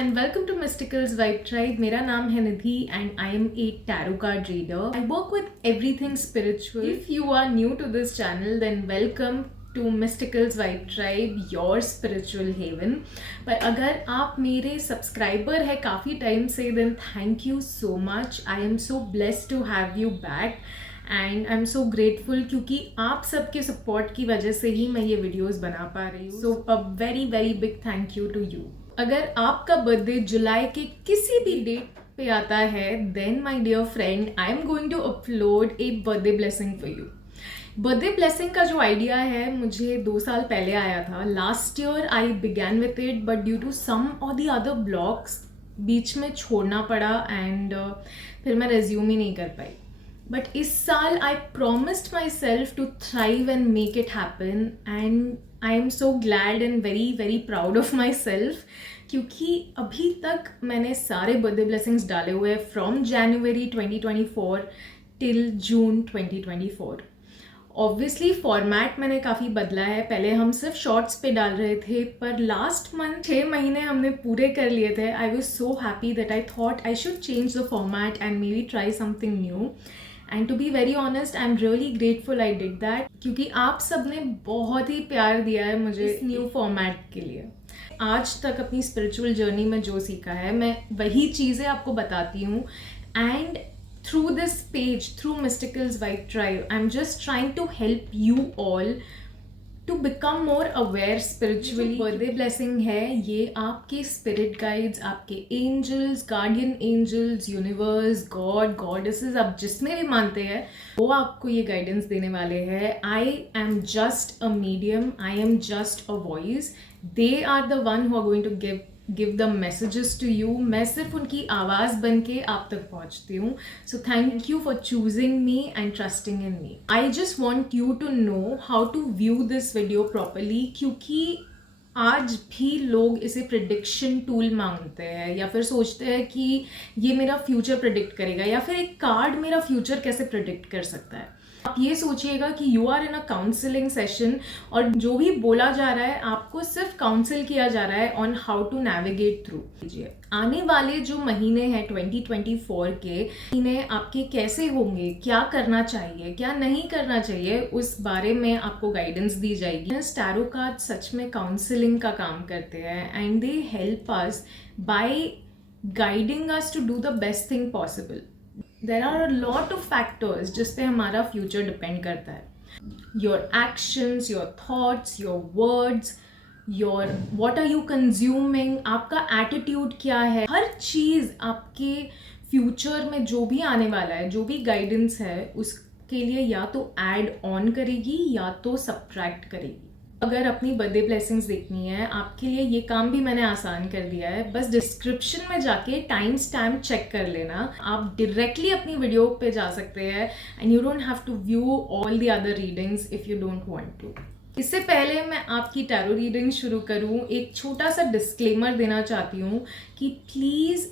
and welcome to Mysticals Vibe Tribe. मेरा नाम है निधि and I am a tarot card reader. I work with everything spiritual. If you are new to this channel, then welcome to Mysticals Vibe Tribe, your spiritual haven. पर अगर आप मेरे subscriber है काफ़ी time से, then thank you so much. I am so blessed to have you back. And I am so grateful क्योंकि आप सबके सपोर्ट की वजह से ही मैं ये वीडियोस बना पा रही हूँ. So a very very big thank you to you. अगर आपका बर्थडे जुलाई के किसी भी डेट पे आता है, then my dear friend, I am going to upload a birthday blessing for you. Birthday blessing का जो आइडिया है मुझे 2 साल पहले आया था. Last year I began with it, but due to some और दी अदर ब्लॉग्स बीच में छोड़ना पड़ा एंड फिर मैं रेज्यूम ही नहीं कर पाई. बट इस साल I promised my self to thrive and make it happen and I am so glad and very very proud of my self क्योंकि अभी तक मैंने सारे बर्थडे ब्लेसिंग्स डाले हुए हैं from January 2024 till June 2024. Obviously format मैंने काफ़ी बदला है. पहले हम सिर्फ शॉर्ट्स पे डाल रहे थे, पर लास्ट मंथ 6 महीने हमने पूरे कर लिए थे. I was so happy that I thought I should change the format and maybe try something new. And to be very honest, I am really grateful I did that क्योंकि आप सब ने बहुत ही प्यार दिया है मुझे इस न्यू फॉर्मेट के लिए. आज तक अपनी स्पिरिचुअल जर्नी में जो सीखा है मैं वही चीज़ें आपको बताती हूँ. And through this page, through Mysticals Vibe Tribe, I'm just trying to help you all to become more aware spiritually. Birthday blessing है ये आपके स्पिरिट गाइड्स, आपके angels, guardian angels, universe, God, goddesses, आप जिसमें भी मानते हैं वो आपको ये गाइडेंस देने वाले हैं. I am just a medium, I am just a voice. They are the one who are going to give the messages to you. मैं सिर्फ उनकी आवाज़ बन के आप तक पहुँचती हूँ. So thank you for choosing me and trusting in me. I just want you to know how to view this video properly क्योंकि आज भी लोग इसे प्रिडिक्शन टूल मांगते हैं या फिर सोचते हैं कि ये मेरा फ्यूचर प्रिडिक्ट करेगा या फिर एक कार्ड मेरा फ्यूचर कैसे प्रिडिक्ट कर सकता है. आप ये सोचिएगा कि you are in a counselling session और जो भी बोला जा रहा है आपको सिर्फ काउंसिल किया जा रहा है on how to navigate through. आने वाले जो महीने हैं 2024 के महीने आपके कैसे होंगे, क्या करना चाहिए, क्या नहीं करना चाहिए, उस बारे में आपको गाइडेंस दी जाएगी. टैरो कार्ड सच में काउंसलिंग का काम करते हैं and they help us by guiding us to do the best thing possible. There are a lot of factors जिस पे हमारा फ्यूचर डिपेंड करता है. Your actions, your thoughts, your words, your what are you consuming, आपका attitude क्या है, हर चीज़ आपके future में जो भी आने वाला है, जो भी गाइडेंस है उसके लिए या तो ऐड ऑन करेगी या तो सब्ट्रैक्ट करेगी. अगर अपनी बर्थडे ब्लेसिंग्स देखनी है आपके लिए ये काम भी मैंने आसान कर दिया है. बस डिस्क्रिप्शन में जाके टाइम स्टैम्प चेक कर लेना. आप डायरेक्टली अपनी वीडियो पे जा सकते हैं and you don't have to view all the other readings if you don't want to. इससे पहले मैं आपकी टैरो रीडिंग शुरू करूं, एक छोटा सा डिस्क्लेमर देना चाहती हूँ कि प्लीज़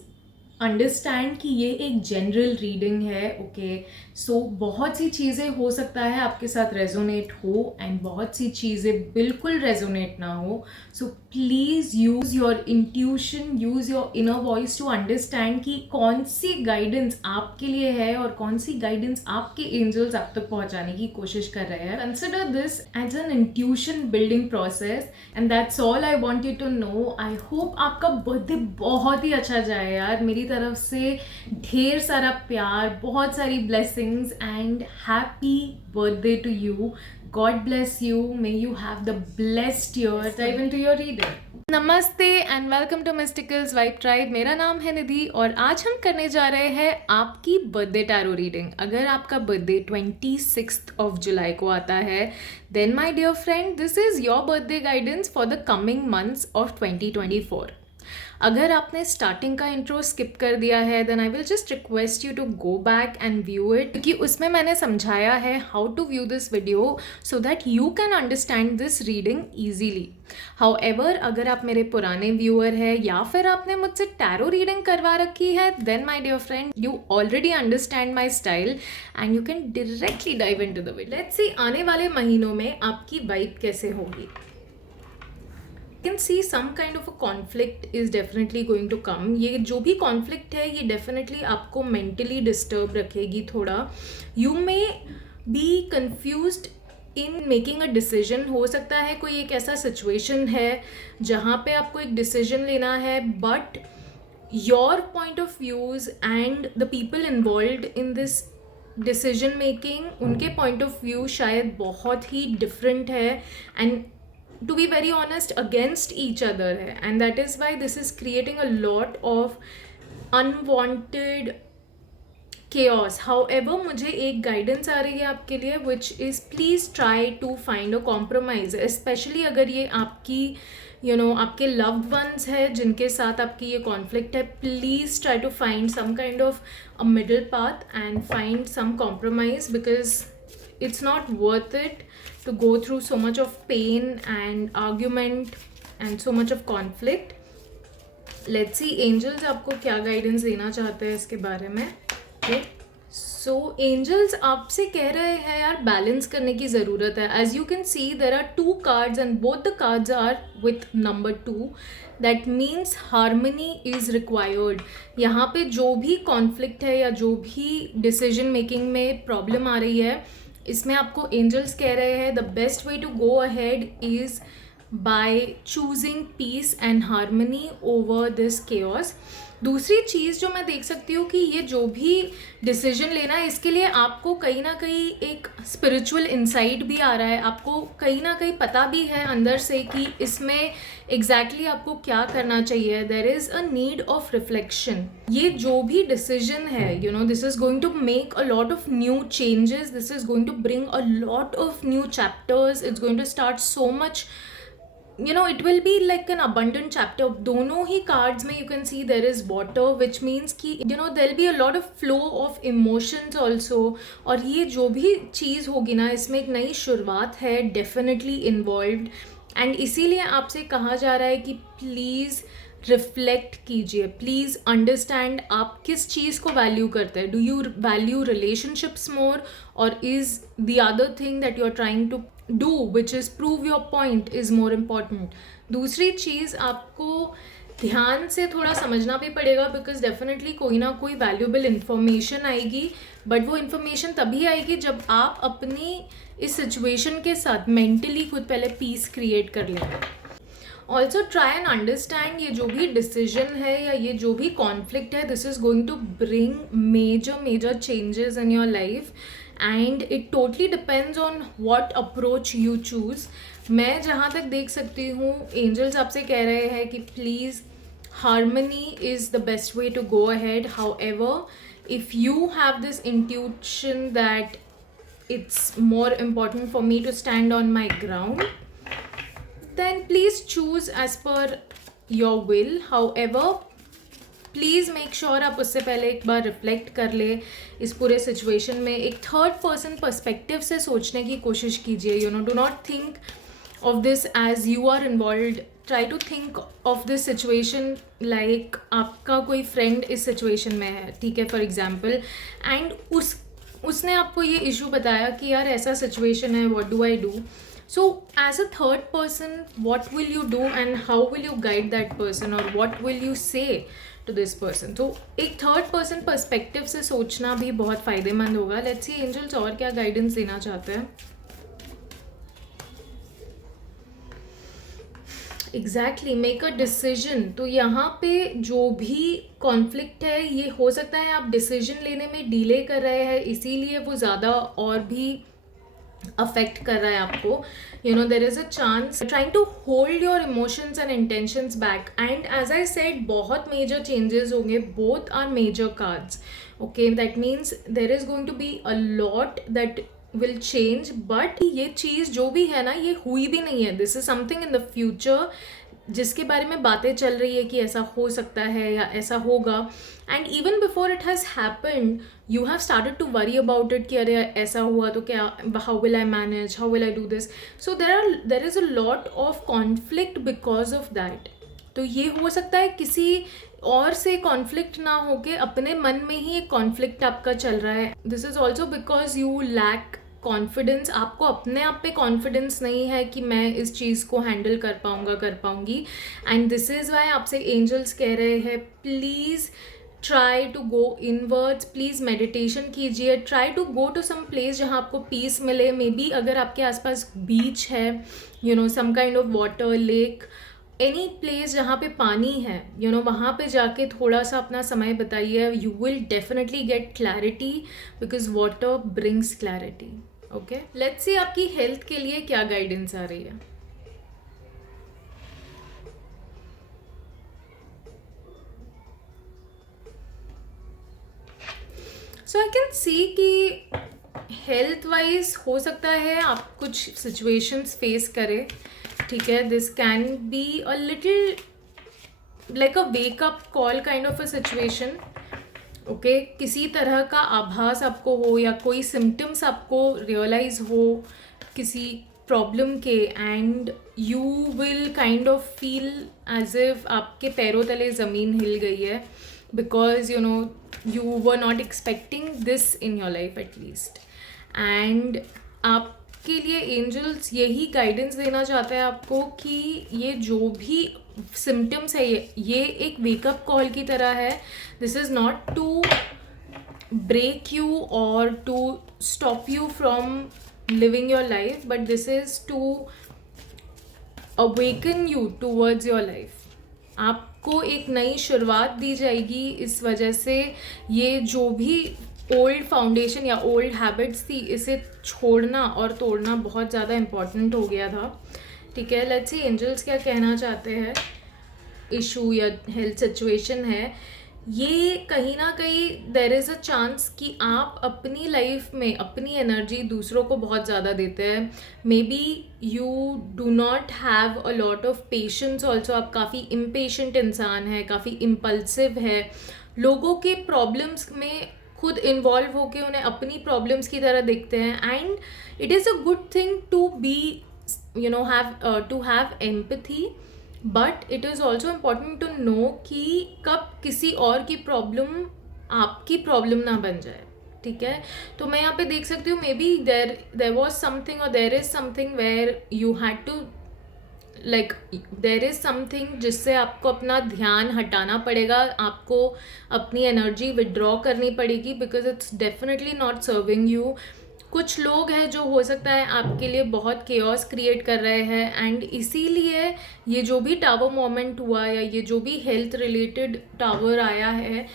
अंडरस्टैंड कि ये एक जनरल रीडिंग है. ओके, सो बहुत सी चीज़ें हो सकता है आपके साथ रेजोनेट हो एंड बहुत सी चीज़ें बिल्कुल रेजोनेट ना हो. So please use your intuition, use your inner voice to understand कि कौन सी गाइडेंस आपके लिए है और कौन सी गाइडेंस आपके एंजल्स आप तक पहुंचाने की कोशिश कर रहे हैं. Consider this as an intuition building process and that's all I want you to know. I hope आपका बर्थडे बहुत ही अच्छा जाए यार. मेरी तरफ से ढेर सारा प्यार, बहुत सारी blessings and happy birthday to you. God bless you. May you have the blessed year. Dive into your reading. नमस्ते and welcome to Mysticals vibe Tribe. मेरा नाम है निधि और आज हम करने जा रहे हैं आपकी बर्थडे टैरो रीडिंग. अगर आपका बर्थडे 26 ऑफ जुलाई को आता है, then my dear friend, this is your birthday guidance for the coming months of 2024. अगर आपने स्टार्टिंग का इंट्रो स्किप कर दिया है, then I will just request you to go back and view it क्योंकि उसमें मैंने समझाया है how to view this video so that you can understand this reading easily. However, अगर आप मेरे पुराने व्यूअर हैं या फिर आपने मुझसे टैरो रीडिंग करवा रखी है, then my dear friend, you already understand my style and you can directly dive into the video. Let's see आने वाले महीनों में आपकी वाइब कैसे होगी. Can see some kind of a conflict is definitely going to come. ये जो भी कॉन्फ्लिक्ट है ये डेफिनेटली आपको मेंटली डिस्टर्ब रखेगी थोड़ा. You may be confused in making a decision. हो सकता है कोई एक ऐसा सिचुएशन है जहाँ पे आपको एक डिसीजन लेना है, but your point of views and the people involve in this decision making, उनके पॉइंट ऑफ व्यू शायद बहुत ही डिफरेंट है and to be very honest against each other hai, and that is why this is creating a lot of unwanted chaos. However, मुझे एक guidance आ रही है आपके लिए, which is please try to find a compromise, especially अगर ये आपकी आपके loved ones है जिनके साथ आपकी ये conflict है. Please try to find some kind of a middle path and find some compromise, because it's not worth it to go through so much of pain and argument and so much of conflict. Let's see angels आपको क्या guidance देना चाहते हैं इसके बारे में. Okay. So angels आपसे कह रहे हैं यार बैलेंस करने की ज़रूरत है. As you can see there are 2 cards and both the cards are with number 2. That means harmony is required. यहाँ पे जो भी conflict है या जो भी decision making में problem आ रही है, इसमें आपको एंजल्स कह रहे हैं the best way to go ahead is by choosing peace and harmony over this chaos. दूसरी चीज़ जो मैं देख सकती हूँ कि ये जो भी डिसीजन लेना है इसके लिए आपको कहीं ना कहीं एक स्पिरिचुअल इंसाइट भी आ रहा है. आपको कहीं ना कहीं पता भी है अंदर से कि इसमें एग्जैक्टली आपको क्या करना चाहिए. There is a need of reflection. ये जो भी डिसीजन है this is going to make a lot of new changes. This is going to bring a lot of new chapters. It's going to start so much, it will be like an abundant chapter. दोनों ही cards में you can see there is water, which means कि there'll be a lot of flow of emotions also. और ये जो भी चीज़ होगी ना इसमें एक नई शुरुआत है definitely involved. and इसीलिए आपसे कहा जा रहा है कि प्लीज़ रिफ्लेक्ट कीजिए. प्लीज़ अंडरस्टैंड आप किस चीज़ को वैल्यू करते हैं. Do you value relationships more, और is the other thing that you are trying to do which is prove your point is more important. दूसरी चीज़ आपको ध्यान से थोड़ा समझना भी पड़ेगा, बिकॉज डेफिनेटली कोई ना कोई वैल्यूएबल इन्फॉर्मेशन आएगी, बट वो इन्फॉर्मेशन तभी आएगी जब आप अपनी इस सिचुएशन के साथ मेंटली खुद पहले पीस क्रिएट कर लें. ऑल्सो ट्राई एंड अंडरस्टैंड ये जो भी डिसीजन है या ये जो भी कॉन्फ्लिक्ट है, this is going to bring major changes in your life, and it totally depends on what approach you choose. मैं जहाँ तक देख सकती हूँ एंजल्स आपसे कह रहे हैं कि please harmony is the best way to go ahead. However, if you have this intuition that it's more important for me to stand on my ground, then please choose as per your will. However, please make sure आप उससे पहले एक बार reflect कर ले इस पूरे situation में. एक थर्ड पर्सन पर्सपेक्टिव से सोचने की कोशिश कीजिए. Do not think of this as you are involved. Try to think of this situation like आपका कोई friend इस situation में है, ठीक है, for example, and उसने आपको ये issue बताया कि यार ऐसा situation है, what do I do? So as a third person, what will you do and how will you guide that person, or what will you say to this person? तो एक third person perspective से सोचना भी बहुत फ़ायदेमंद होगा. Let's see angels और क्या guidance देना चाहते हैं. Exactly, make a decision. तो यहाँ पे जो भी कॉन्फ्लिक्ट है ये हो सकता है आप डिसीजन लेने में डिले कर रहे हैं, इसीलिए वो ज़्यादा और भी अफेक्ट कर रहा है आपको. There is a chance trying to hold your emotions and intentions back, and as I said बहुत मेजर चेंजेस होंगे. Both are major cards. Okay, that means there is going to be a lot that will change, but ये चीज़ जो भी है ना ये हुई भी नहीं है. This is something in the future जिसके बारे में बातें चल रही है कि ऐसा हो सकता है या ऐसा होगा, and even before it has happened you have started to worry about it कि अरे ऐसा हुआ तो क्या, how will I manage, how will I do this. So there is a lot of conflict because of that. तो ये हो सकता है किसी और से कॉन्फ्लिक्ट ना होके अपने मन में ही एक कॉन्फ्लिक्ट आपका चल रहा है. This is also because you lack confidence, आपको अपने आप पे कॉन्फिडेंस नहीं है कि मैं इस चीज़ को हैंडल कर पाऊँगा, कर पाऊँगी. एंड दिस इज़ वाई आपसे एंजल्स कह रहे हैं, please try to go inwards, please meditation कीजिए, try to go to some place जहाँ आपको पीस मिले. मे बी अगर आपके आसपास बीच है, you know, some kind of water, lake, any place जहाँ पे पानी है, यू नो, वहाँ पे जाके थोड़ा सा अपना समय बताइए. You will definitely get clarity because water brings clarity. Okay, let's see आपकी हेल्थ के लिए क्या गाइडेंस आ रही है. सो आई कैन सी कि हेल्थ वाइज हो सकता है आप कुछ सिचुएशंस फेस करें. ठीक है, this can be a little like a wake up call kind of a situation. Okay, किसी तरह का आभास आपको हो या कोई सिम्टम्स आपको रियलाइज हो किसी प्रॉब्लम के, and you will kind of feel as if आपके पैरों तले ज़मीन हिल गई है, because you know you were not expecting this in your life at least. And आपके लिए एंजल्स यही गाइडेंस देना चाहते हैं आपको कि ये जो भी सिम्टम्स है, ये एक वेकअप कॉल की तरह है. This is not to break you और to stop you from living your life, but this is to awaken you towards your life. आपको एक नई शुरुआत दी जाएगी इस वजह से. ये जो भी ओल्ड फाउंडेशन या ओल्ड हैबिट्स थी, इसे छोड़ना और तोड़ना बहुत ज़्यादा इम्पॉर्टेंट हो गया था. ठीक है, लेट्स सी एंजल्स क्या कहना चाहते हैं. इशू या हेल्थ सिचुएशन है, ये कहीं ना कहीं देयर इज़ अ चांस कि आप अपनी लाइफ में अपनी एनर्जी दूसरों को बहुत ज़्यादा देते हैं. May be you do not have a lot of patience also. आप काफ़ी इम्पेशेंट इंसान है, काफ़ी इम्पल्सिव है, लोगों के प्रॉब्लम्स में खुद इन्वॉल्व होके उन्हें अपनी प्रॉब्लम्स की तरह देखते हैं. And it is a good thing to be, you know, to have empathy, but it is also important to know कि कब किसी और की प्रॉब्लम आपकी प्रॉब्लम ना बन जाए. ठीक है, तो मैं यहाँ पे देख सकती हूँ maybe there was something और there is something where you had to like there is something जिससे आपको अपना ध्यान हटाना पड़ेगा, आपको अपनी एनर्जी विड्रॉ करनी पड़ेगी, because it's definitely not serving you. कुछ लोग हैं जो हो सकता है आपके लिए बहुत केओस क्रिएट कर रहे हैं, एंड इसीलिए ये जो भी टावर मोमेंट हुआ या ये जो भी हेल्थ रिलेटेड टावर आया है,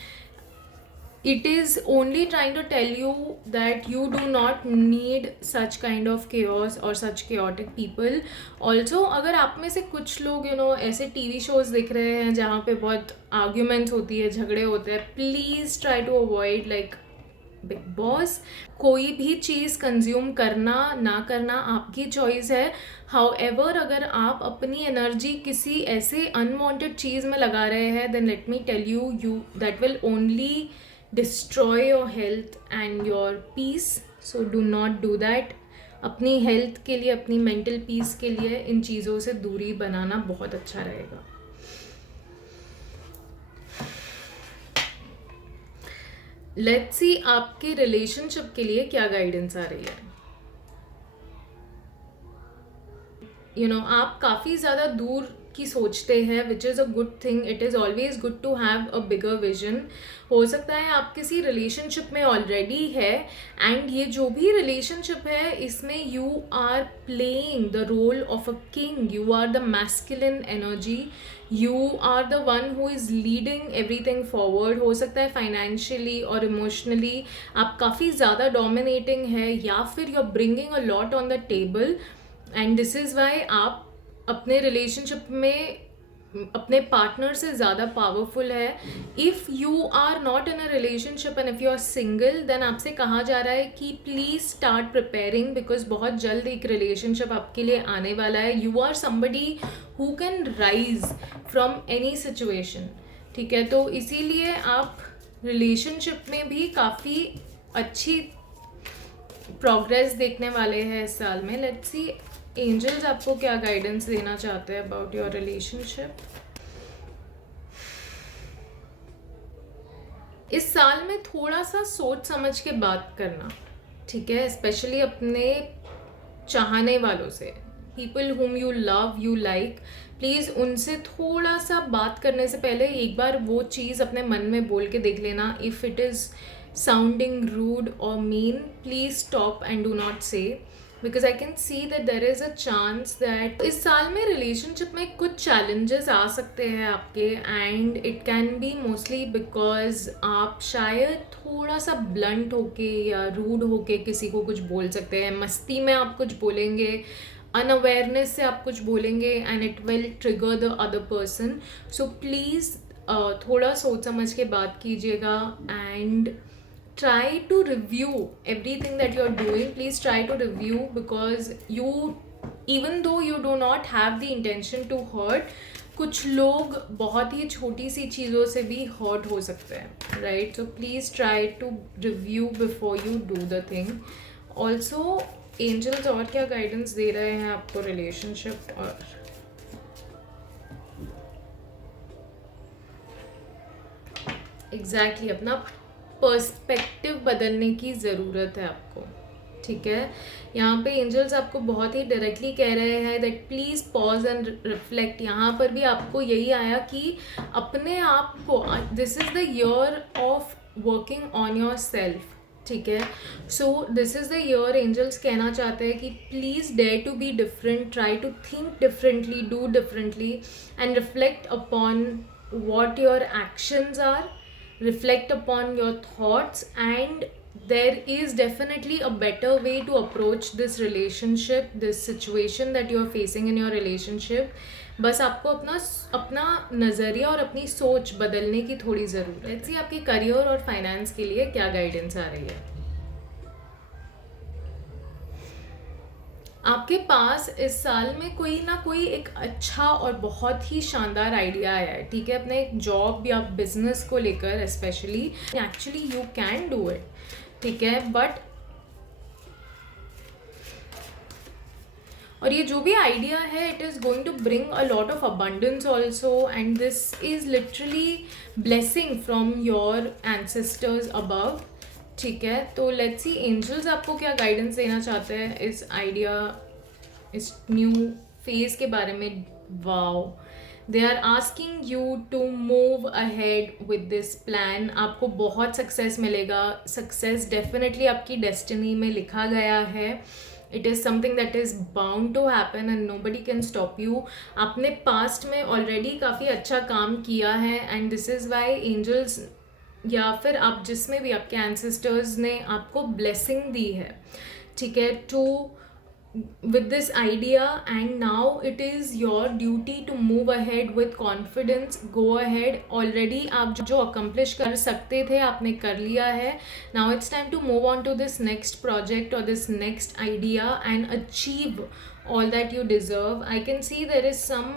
it is only trying to tell you that you do not need such kind of chaos or such chaotic people. Also, अगर आप में से कुछ लोग you know ऐसे टीवी शोज देख रहे हैं जहाँ पे बहुत आर्ग्यूमेंट्स होती है, झगड़े होते हैं, please try to avoid like Bigg Boss. कोई भी चीज़ कंज्यूम करना ना करना आपकी चॉइस है. हाउएवर अगर आप अपनी एनर्जी किसी ऐसे अनवांटेड चीज़ में लगा रहे हैं, then let me tell you that will only destroy your health and your peace. So do not do that. अपनी हेल्थ के लिए, अपनी मेंटल पीस के लिए इन चीज़ों से दूरी बनाना बहुत अच्छा रहेगा. लेट्स सी आपके रिलेशनशिप के लिए क्या गाइडेंस आ रही है. यू नो आप काफ़ी ज़्यादा दूर की सोचते हैं, which is a good thing. It is always good to have a bigger vision. हो सकता है आप किसी रिलेशनशिप में ऑलरेडी है, एंड ये जो भी रिलेशनशिप है इसमें you are playing the role of a king. You are the masculine energy, you are the one who is leading everything forward. हो सकता है फाइनेंशियली और इमोशनली आप काफ़ी ज़्यादा डोमिनेटिंग है, या फिर you are bringing a lot on the table. And this is why आप अपने रिलेशनशिप में अपने पार्टनर से ज़्यादा पावरफुल है. If you are not in a relationship and if you are single, then आपसे कहा जा रहा है कि प्लीज़ स्टार्ट प्रिपेयरिंग, बिकॉज बहुत जल्द एक रिलेशनशिप आपके लिए आने वाला है. You are somebody who can rise from any situation. ठीक है, तो इसीलिए आप रिलेशनशिप में भी काफ़ी अच्छी प्रोग्रेस देखने वाले हैं इस साल में. लेट्स सी एंजल्स आपको क्या गाइडेंस देना चाहते हैं अबाउट योर रिलेशनशिप. इस साल में थोड़ा सा सोच समझ के बात करना. ठीक है, स्पेशली अपने चाहने वालों से, people whom you love you like, please उनसे थोड़ा सा बात करने से पहले एक बार वो चीज़ अपने मन में बोल के देख लेना. If it is sounding rude और mean, please stop and do not say, because I can see that there is a chance that इस साल में रिलेशनशिप में कुछ चैलेंजेस आ सकते हैं आपके, and it can be mostly because आप शायद थोड़ा सा ब्लंट होके या रूड होके किसी को कुछ बोल सकते हैं. मस्ती में आप कुछ बोलेंगे, अनअवेयरनेस से आप कुछ बोलेंगे, and it will trigger the other person. So please थोड़ा सोच समझ के बात कीजिएगा, and try to review everything that you're doing. Please try to review, because you, even though you do not have the intention to hurt, कुछ लोग बहुत ही छोटी सी चीज़ों से भी हर्ट हो सकते हैं, right? So please try to review before you do the thing. Also angels और क्या गाइडेंस दे रहे हैं आपको रिलेशनशिप और एग्जैक्टली अपना पर्सपेक्टिव बदलने की ज़रूरत है आपको, ठीक है? यहाँ पे एंजल्स आपको बहुत ही डायरेक्टली कह रहे हैं that please pause and reflect. यहाँ पर भी आपको यही आया कि अपने आप को, this is the year of working on your self, ठीक है? So this is the year angels कहना चाहते हैं कि please dare to be different, try to think differently, do differently, and reflect upon what your actions are, reflect upon your thoughts, and there is definitely a better way to approach this relationship, this situation that you are facing in your relationship. बस आपको अपना नज़रिया और अपनी सोच बदलने की थोड़ी ज़रूरत है. लेट्स सी आपके करियर और फाइनेंस के लिए क्या गाइडेंस आ रही है. आपके पास इस साल में कोई ना कोई एक अच्छा और बहुत ही शानदार आइडिया आया है, ठीक है? अपने एक जॉब या बिजनेस को लेकर specially, actually you can do it, ठीक है? बट और ये जो भी आइडिया है, it is going to bring a lot of abundance also, and this is literally blessing from your ancestors above, ठीक है? तो लेट्स सी एंजल्स आपको क्या गाइडेंस देना चाहते हैं इस आइडिया, इस न्यू फेज के बारे में. Wow, they are asking you to move ahead with this plan. आपको बहुत सक्सेस मिलेगा. सक्सेस डेफिनेटली आपकी डेस्टिनी में लिखा गया है. It is something that is bound to happen and nobody can stop you. आपने पास्ट में ऑलरेडी काफ़ी अच्छा काम किया है, and this is why angels, या फिर आप जिसमें भी आपके एंसेस्टर्स ने आपको ब्लेसिंग दी है, ठीक है, to with this idea, and now it is your duty to move ahead with confidence. Go ahead. Already आप जो अकम्प्लिश कर सकते थे आपने कर लिया है. Now it's time to move on to this next project और this next idea and achieve all that you deserve. I can see there is some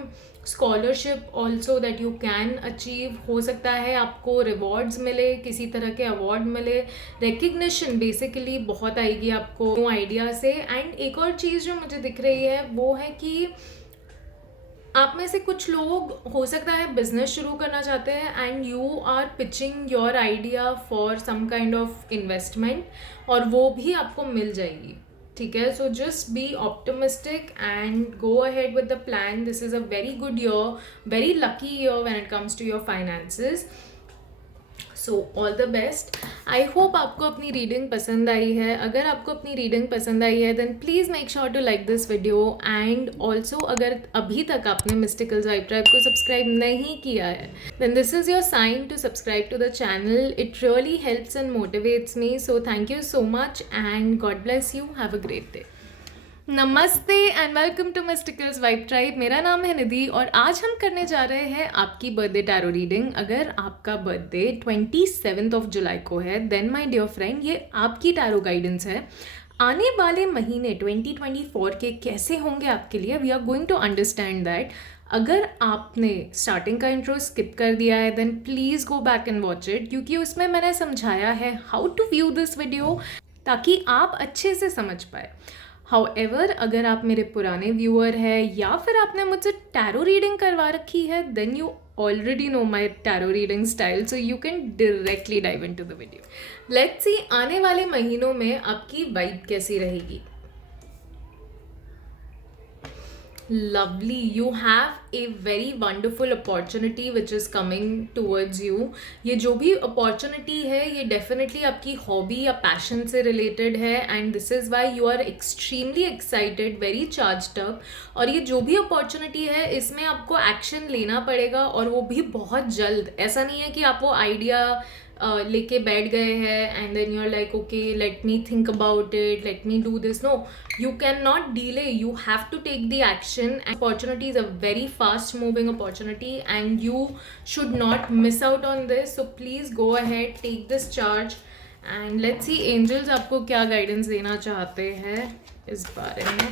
scholarship also that you can achieve. हो सकता है आपको rewards मिले, किसी तरह के award मिले, recognition basically बहुत आएगी आपको न्यू आइडिया से. एंड एक और चीज़ जो मुझे दिख रही है वो है कि आप में से कुछ लोग हो सकता है बिजनेस शुरू करना चाहते हैं, and you are pitching your idea for some kind of investment, और वो भी आपको मिल जाएगी, ठीक है? So just be optimistic and go ahead with the plan. This is a very good year, very lucky year when it comes to your finances. So all the best. I hope आपको अपनी reading पसंद आई है. अगर आपको अपनी reading पसंद आई है then please make sure to like this video, and also अगर अभी तक आपने मिस्टिकल्स वाइब ट्राइब को सब्सक्राइब नहीं किया है then this is your sign to subscribe to the channel. It really helps and motivates me. So thank you so much and God bless you. Have a great day. नमस्ते and welcome to Mysticals vibe Tribe. मेरा नाम है निधि और आज हम करने जा रहे हैं आपकी बर्थडे टैरो रीडिंग. अगर आपका बर्थडे 27 जुलाई को है देन माय डियर फ्रेंड, ये आपकी टैरो गाइडेंस है. आने वाले महीने 2024 के कैसे होंगे आपके लिए, we are going to understand that. अगर आपने स्टार्टिंग का इंट्रो स्किप कर दिया है then please go back and watch it, क्योंकि उसमें मैंने समझाया है how to view this video ताकि आप अच्छे से समझ पाए. हाउएवर, अगर आप मेरे पुराने व्यूअर हैं या फिर आपने मुझसे टैरो रीडिंग करवा रखी है then you already know my tarot reading style, so you can directly dive into the video. Let's see आने वाले महीनों में आपकी वाइब कैसी रहेगी. Lovely, you have a very wonderful opportunity which is coming towards you. ये जो भी opportunity है ये definitely आपकी hobby या passion से related है, and this is why you are extremely excited, very charged up. और ये जो भी opportunity है इसमें आपको action लेना पड़ेगा, और वो भी बहुत जल्द. ऐसा नहीं है कि आप वो idea लेके बैठ गए हैं and then you are like okay let me think about it, let me do this. No, you cannot delay, you have to take the action. Opportunity is a very fast moving opportunity and you should not miss out on this, so please go ahead, take this charge and let's see angels आपको क्या guidance देना चाहते हैं इस बारे में.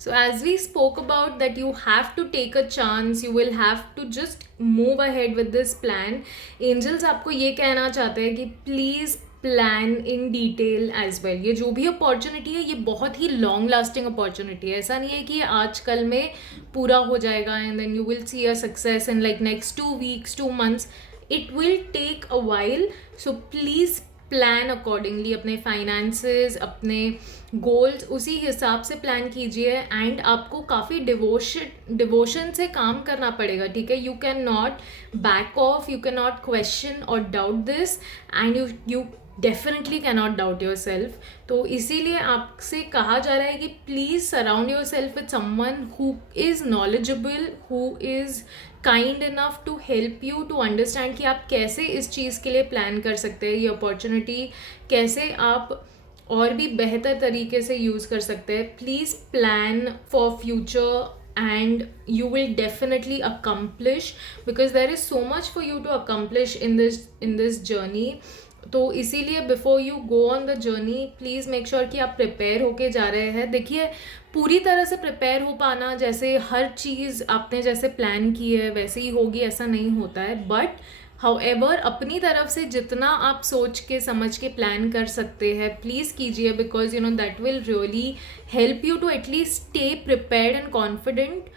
So as we spoke about that you have to take a chance, you will have to just move ahead with this plan. Angels आपको ये कहना चाहते हैं कि please plan in detail as well. ये जो भी अपॉर्चुनिटी है ये बहुत ही लॉन्ग लास्टिंग अपॉर्चुनिटी है. ऐसा नहीं है कि ये आजकल में पूरा हो जाएगा and then you will see a success in like next 2 weeks 2 months. It will take a while, so please plan accordingly. अपने फाइनेंसेस, अपने गोल्स उसी हिसाब से प्लान कीजिए एंड आपको काफ़ी डिवोशन से काम करना पड़ेगा. ठीक है, you can not back off, you can not question और doubt this and you definitely cannot doubt yourself. तो इसीलिए आपसे कहा जा रहा है कि please surround yourself with someone who is knowledgeable, who is kind enough to help you to understand कि आप कैसे इस चीज़ के लिए प्लान कर सकते हैं. ये अपॉर्चुनिटी कैसे आप और भी बेहतर तरीके से यूज़ कर सकते हैं. Please plan for future and you will definitely accomplish because there is so much for you to accomplish in this journey. तो इसीलिए before you go on the journey please make sure कि आप prepare होके जा रहे हैं. देखिए, पूरी तरह से प्रिपेयर हो पाना, जैसे हर चीज़ आपने जैसे प्लान की है वैसे ही होगी ऐसा नहीं होता है, बट हाउएवर अपनी तरफ से जितना आप सोच के समझ के प्लान कर सकते हैं प्लीज़ कीजिए, because you know that will really help you to at least stay prepared and confident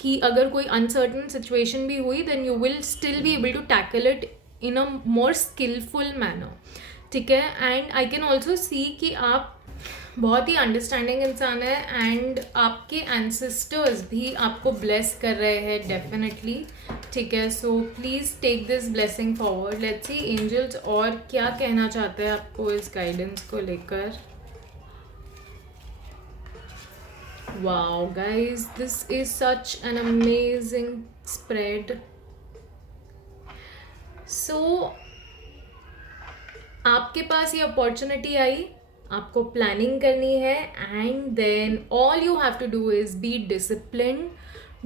कि अगर कोई अनसर्टन सिचुएशन भी हुई then you will still be able to tackle it in a more skillful manner. ठीक है, and I can also see कि आप बहुत ही अंडरस्टैंडिंग इंसान है एंड आपके एंसेस्टर्स भी आपको ब्लेस कर रहे हैं डेफिनेटली. ठीक है, so please take this blessing forward. Let's see angels और क्या कहना चाहते हैं आपको इस गाइडेंस को लेकर. Wow guys, this is such an amazing spread. So आपके पास ये अपॉर्चुनिटी आई, आपको प्लानिंग करनी है and then all you have to do is be discipline,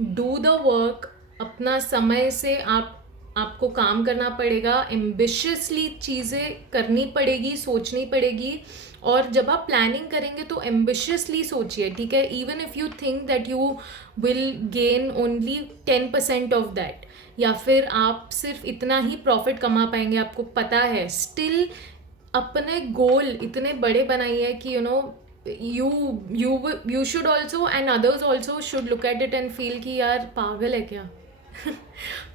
do the work. अपना समय से आपको काम करना पड़ेगा, एम्बिशियसली चीज़ें करनी पड़ेगी, सोचनी पड़ेगी. और जब आप प्लानिंग करेंगे तो एम्बिशियसली सोचिए. ठीक है, even if you think that you will gain only 10% of that, या फिर आप सिर्फ इतना ही प्रॉफिट कमा पाएंगे, आपको पता है, स्टिल अपने गोल इतने बड़े बनाइए कि you know you should also and others also should look at it and feel कि यार पागल है क्या.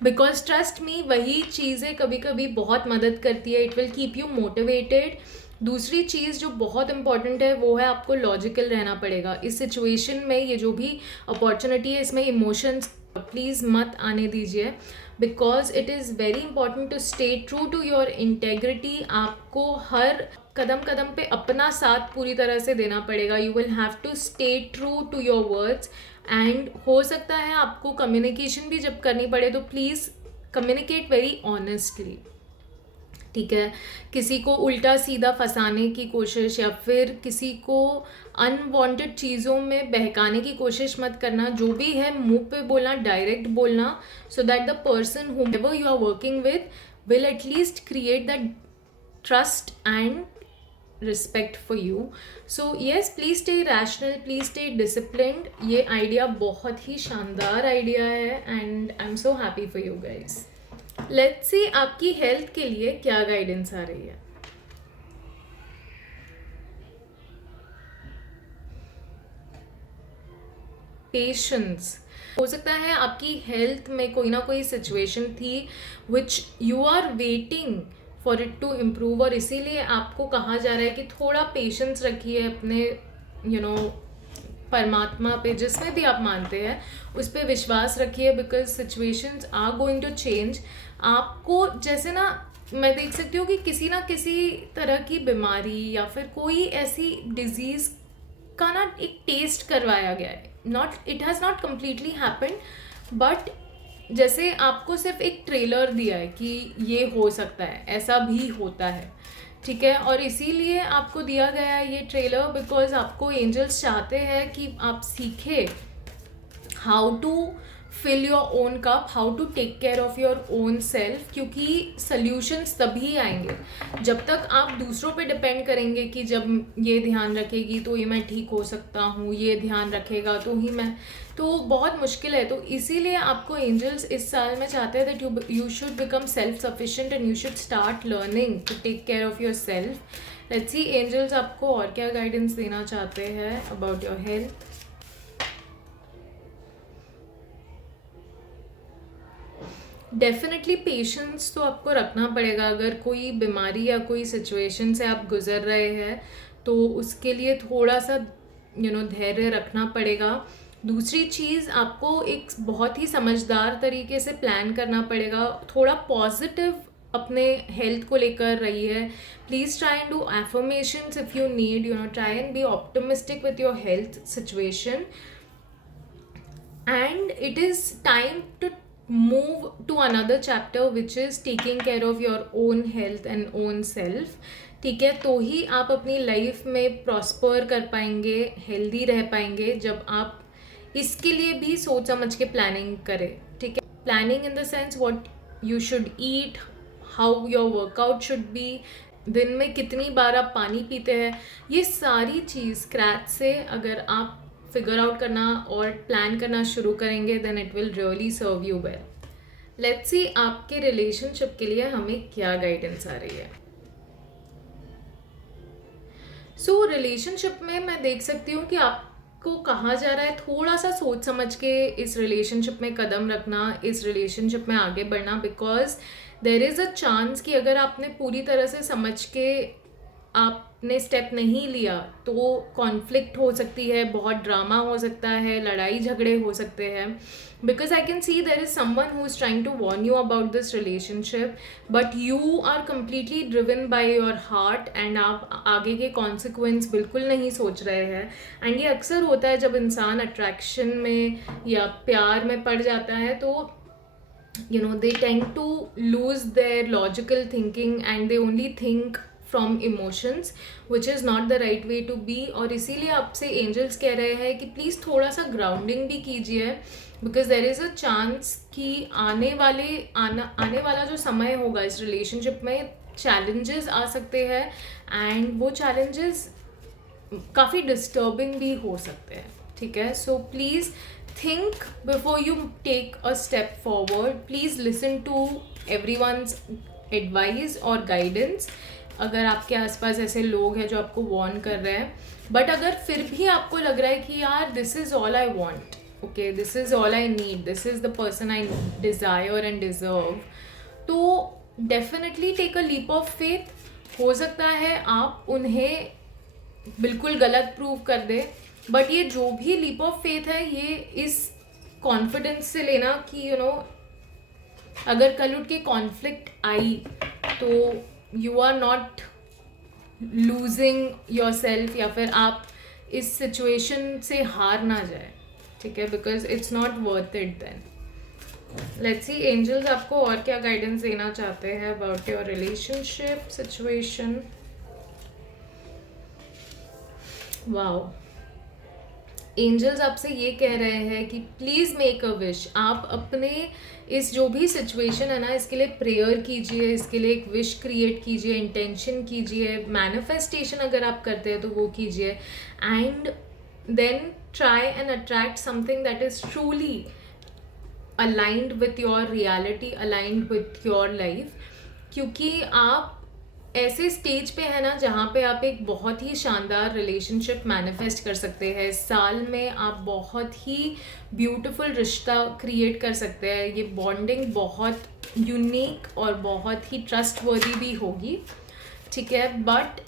बिकॉज ट्रस्ट मी, वही चीज़ें कभी कभी बहुत मदद करती है. It will keep you motivated. दूसरी चीज़ जो बहुत इंपॉर्टेंट है वो है आपको लॉजिकल रहना पड़ेगा इस सिचुएशन में. ये जो भी अपॉर्चुनिटी है इसमें इमोशंस प्लीज़ मत आने दीजिए, because it is very important to stay true to your integrity. आपको हर कदम कदम पे अपना साथ पूरी तरह से देना पड़ेगा. You will have to stay true to your words and हो सकता है आपको कम्युनिकेशन भी जब करनी पड़े तो प्लीज़ कम्युनिकेट वेरी ऑनेस्टली. ठीक है, किसी को उल्टा सीधा फंसाने की कोशिश या फिर किसी को अनवांटेड चीज़ों में बहकाने की कोशिश मत करना. जो भी है मुंह पे बोलना, डायरेक्ट बोलना, सो that the person whomever you are working with will at least create that trust and respect for you. So yes, please stay rational, please stay disciplined. ये आइडिया बहुत ही शानदार आइडिया है and I'm so happy for you guys. Let's see आपकी health के लिए क्या guidance आ रही है. पेशेंस। हो सकता है आपकी हेल्थ में कोई ना कोई सिचुएशन थी which you are waiting for it to improve, और इसीलिए आपको कहा जा रहा है कि थोड़ा पेशेंस रखिए अपने परमात्मा पे, जिसमें भी आप मानते हैं उस पर विश्वास रखिए, because situations are going to change. आपको जैसे ना, मैं देख सकती हूँ कि किसी ना किसी तरह की बीमारी या फिर कोई ऐसी डिजीज़ का ना एक टेस्ट करवाया गया है। It has not completely happened, but जैसे आपको सिर्फ एक ट्रेलर दिया है कि ये हो सकता है, ऐसा भी होता है, ठीक है। और इसीलिए आपको दिया गया है ये ट्रेलर, बिकॉज आपको एंजल्स चाहते हैं कि आप सीखें how to fill your own cup, how to take care of your own self, क्योंकि सल्यूशंस तभी आएंगे जब तक आप दूसरों पे डिपेंड करेंगे कि जब ये ध्यान रखेगी तो ही मैं ठीक हो सकता हूँ, ये ध्यान रखेगा तो ही मैं, तो बहुत मुश्किल है। तो इसीलिए आपको एंजल्स इस साल में चाहते हैं that you should become self sufficient and you should start learning to take care of your self. Let's see angels आपको और क्या गाइडेंस देना चाहते हैं about your health. Definitely patience तो आपको रखना पड़ेगा। अगर कोई बीमारी या कोई सिचुएशन से आप गुजर रहे हैं तो उसके लिए थोड़ा सा धैर्य रखना पड़ेगा। दूसरी चीज़, आपको एक बहुत ही समझदार तरीके से प्लान करना पड़ेगा। थोड़ा पॉजिटिव अपने हेल्थ को लेकर रहिए। Please try and do affirmations if you need, try and be optimistic with your health situation, and it is time to move to another chapter which is taking care of your own health and own self, ठीक है। तो ही आप अपनी life में prosper कर पाएंगे, healthy रह पाएंगे, जब आप इसके लिए भी सोच समझ के प्लानिंग करें, ठीक है। Planning in the sense what you should eat, how your workout should be, दिन में कितनी बार आप पानी पीते हैं, ये सारी चीज़ स्क्रैच से अगर आप फिगर आउट करना और प्लान करना शुरू करेंगे then it will really serve you well. Let's see आपके रिलेशनशिप के लिए हमें क्या गाइडेंस आ रही है। सो रिलेशनशिप में मैं देख सकती हूँ कि आपको कहा जा रहा है थोड़ा सा सोच समझ के इस रिलेशनशिप में कदम रखना, इस रिलेशनशिप में आगे बढ़ना, because there is a chance कि अगर आपने पूरी तरह से समझ के आपने स्टेप नहीं लिया तो कॉन्फ्लिक्ट हो सकती है, बहुत ड्रामा हो सकता है, लड़ाई झगड़े हो सकते हैं, because I can see there is someone who is trying to warn you about this relationship, but you are completely driven by your heart and आप आगे के कॉन्सिक्वेंस बिल्कुल नहीं सोच रहे हैं। एंड ये अक्सर होता है जब इंसान अट्रैक्शन में या प्यार में पड़ जाता है, तो they tend to lose their logical thinking and they only think from emotions which is not the right way to be। और इसीलिए आपसे एंजल्स कह रहे हैं कि प्लीज़ थोड़ा सा ग्राउंडिंग भी कीजिए, because there is a chance कि आने वाला जो समय होगा इस रिलेशनशिप में चैलेंजेस आ सकते हैं, एंड वो चैलेंजेस काफ़ी डिस्टर्बिंग भी हो सकते हैं, ठीक है। So please think before you take a step forward, please listen to everyone's advice or guidance। अगर आपके आसपास ऐसे लोग हैं जो आपको वार्न कर रहे हैं, बट अगर फिर भी आपको लग रहा है कि यार this is all I want, okay, this is all I need, this is the person I desire and deserve, तो definitely take a leap of faith. हो सकता है आप उन्हें बिल्कुल गलत प्रूव कर दे, बट ये जो भी लीप ऑफ फेथ है ये इस कॉन्फिडेंस से लेना कि अगर कल उठ के कॉन्फ्लिक्ट आई तो you are not losing your self, या फिर आप इस सिचुएशन से हार ना जाए, ठीक है, because it's not worth it then. Let's see angels आपको और क्या गाइडेंस देना चाहते हैं about your relationship situation. Wow, angels आपसे ये कह रहे हैं कि प्लीज़ मेक अ विश। आप अपने इस जो भी सिचुएशन है ना, इसके लिए प्रेयर कीजिए, इसके लिए एक विश क्रिएट कीजिए, इंटेंशन कीजिए, मैनिफेस्टेशन अगर आप करते हैं तो वो कीजिए, and then try and attract something that is truly aligned with your reality, aligned with your life, क्योंकि आप ऐसे स्टेज पे है ना जहाँ पे आप एक बहुत ही शानदार रिलेशनशिप मैनिफेस्ट कर सकते हैं। साल में आप बहुत ही ब्यूटीफुल रिश्ता क्रिएट कर सकते हैं। ये बॉन्डिंग बहुत यूनिक और बहुत ही ट्रस्टवर्दी भी होगी, ठीक है। बट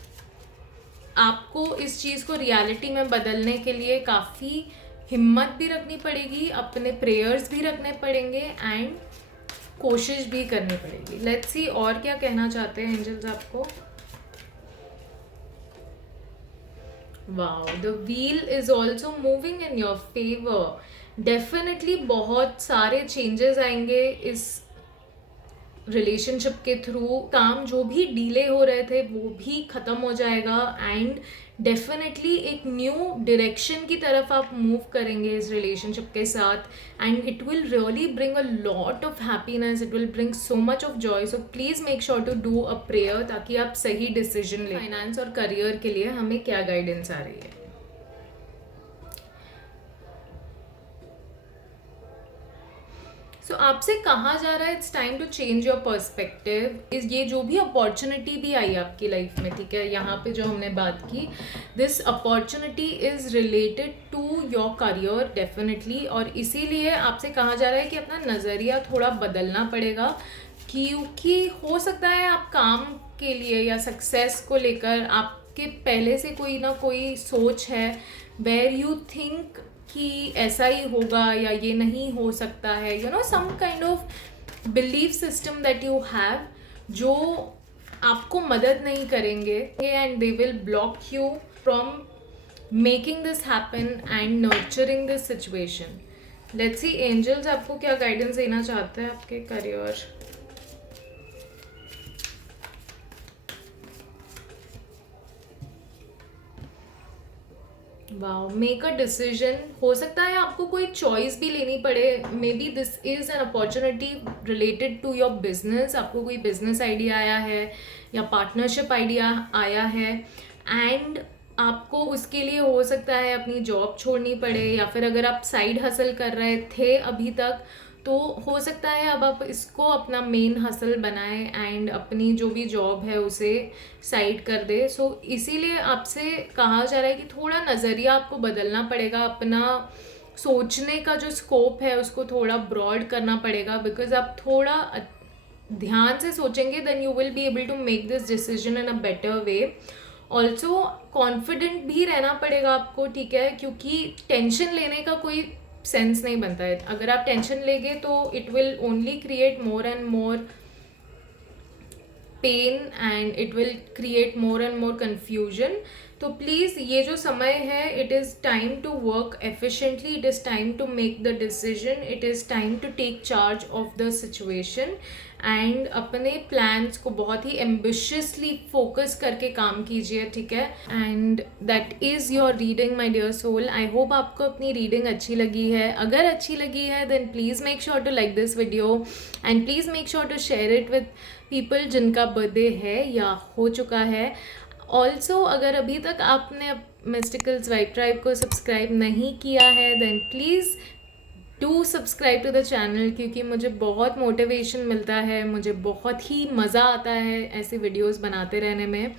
आपको इस चीज़ को रियलिटी में बदलने के लिए काफ़ी हिम्मत भी रखनी पड़ेगी, अपने प्रेयर्स भी रखने पड़ेंगे एंड कोशिश भी करनी पड़ेगी। लेट्स सी और क्या कहना चाहते हैं एंजल्स आपको। Wow, the wheel is also moving in your favour. Definitely बहुत सारे चेंजेस आएंगे इस रिलेशनशिप के थ्रू। काम जो भी डिले हो रहे थे वो भी ख़त्म हो जाएगा एंड डेफिनेटली एक न्यू डायरेक्शन की तरफ आप मूव करेंगे इस रिलेशनशिप के साथ and it will really bring a lot of happiness, it will bring so much of joy. So please make sure to do a prayer ताकि आप सही डिसीजन लें। फाइनेंस और करियर के लिए हमें क्या गाइडेंस आ रही है? आपसे कहा जा रहा है it's time to change your perspective. ये जो भी अपॉर्चुनिटी भी आई आपकी लाइफ में, ठीक है, यहाँ पे जो हमने बात की, this opportunity is related to your career definitely. और इसीलिए आपसे कहा जा रहा है कि अपना नज़रिया थोड़ा बदलना पड़ेगा, क्योंकि हो सकता है आप काम के लिए या सक्सेस को लेकर आपके पहले से कोई ना कोई सोच है वेर यू थिंक कि ऐसा ही होगा या ये नहीं हो सकता है, you know, some kind of belief system that you have जो आपको मदद नहीं करेंगे and they will block you from making this happen and nurturing this situation. Let's see angels आपको क्या गाइडेंस देना चाहते हैं आपके career. Wow, make a decision. हो सकता है आपको कोई चॉइस भी लेनी पड़े। Maybe this is an opportunity related to your business. आपको कोई बिजनेस आइडिया आया है या पार्टनरशिप आइडिया आया है एंड आपको उसके लिए हो सकता है अपनी जॉब छोड़नी पड़े, या फिर अगर आप साइड हसल कर रहे थे अभी तक तो हो सकता है अब आप इसको अपना मेन हसल बनाएं एंड अपनी जो भी जॉब है उसे साइड कर दे। सो इसीलिए आपसे कहा जा रहा है कि थोड़ा नज़रिया आपको बदलना पड़ेगा, अपना सोचने का जो स्कोप है उसको थोड़ा ब्रॉड करना पड़ेगा। बिकॉज आप थोड़ा ध्यान से सोचेंगे then you will be able to make this decision in a better way. Also confident भी रहना पड़ेगा आपको, ठीक है, क्योंकि टेंशन लेने का कोई सेंस नहीं बनता है। अगर आप टेंशन लेंगे तो it will only create more and more pain and it will create more and more confusion. तो प्लीज़ ये जो समय है, it is time to work efficiently, it is time to make the decision, it is time to take charge of the situation and अपने plans को बहुत ही ambitiously focus करके काम कीजिए, ठीक है। And that is your reading my dear soul. I hope आपको अपनी रीडिंग अच्छी लगी है। अगर अच्छी लगी है then please make sure to like this video and please make sure to share it with people जिनका बर्थडे है या हो चुका है। ऑल्सो अगर अभी तक आपने मिस्टिकल्स वाइब ट्राइब को सब्सक्राइब नहीं किया है then please do subscribe to the channel, क्योंकि मुझे बहुत मोटिवेशन मिलता है, मुझे बहुत ही मज़ा आता है ऐसे वीडियोस बनाते रहने में।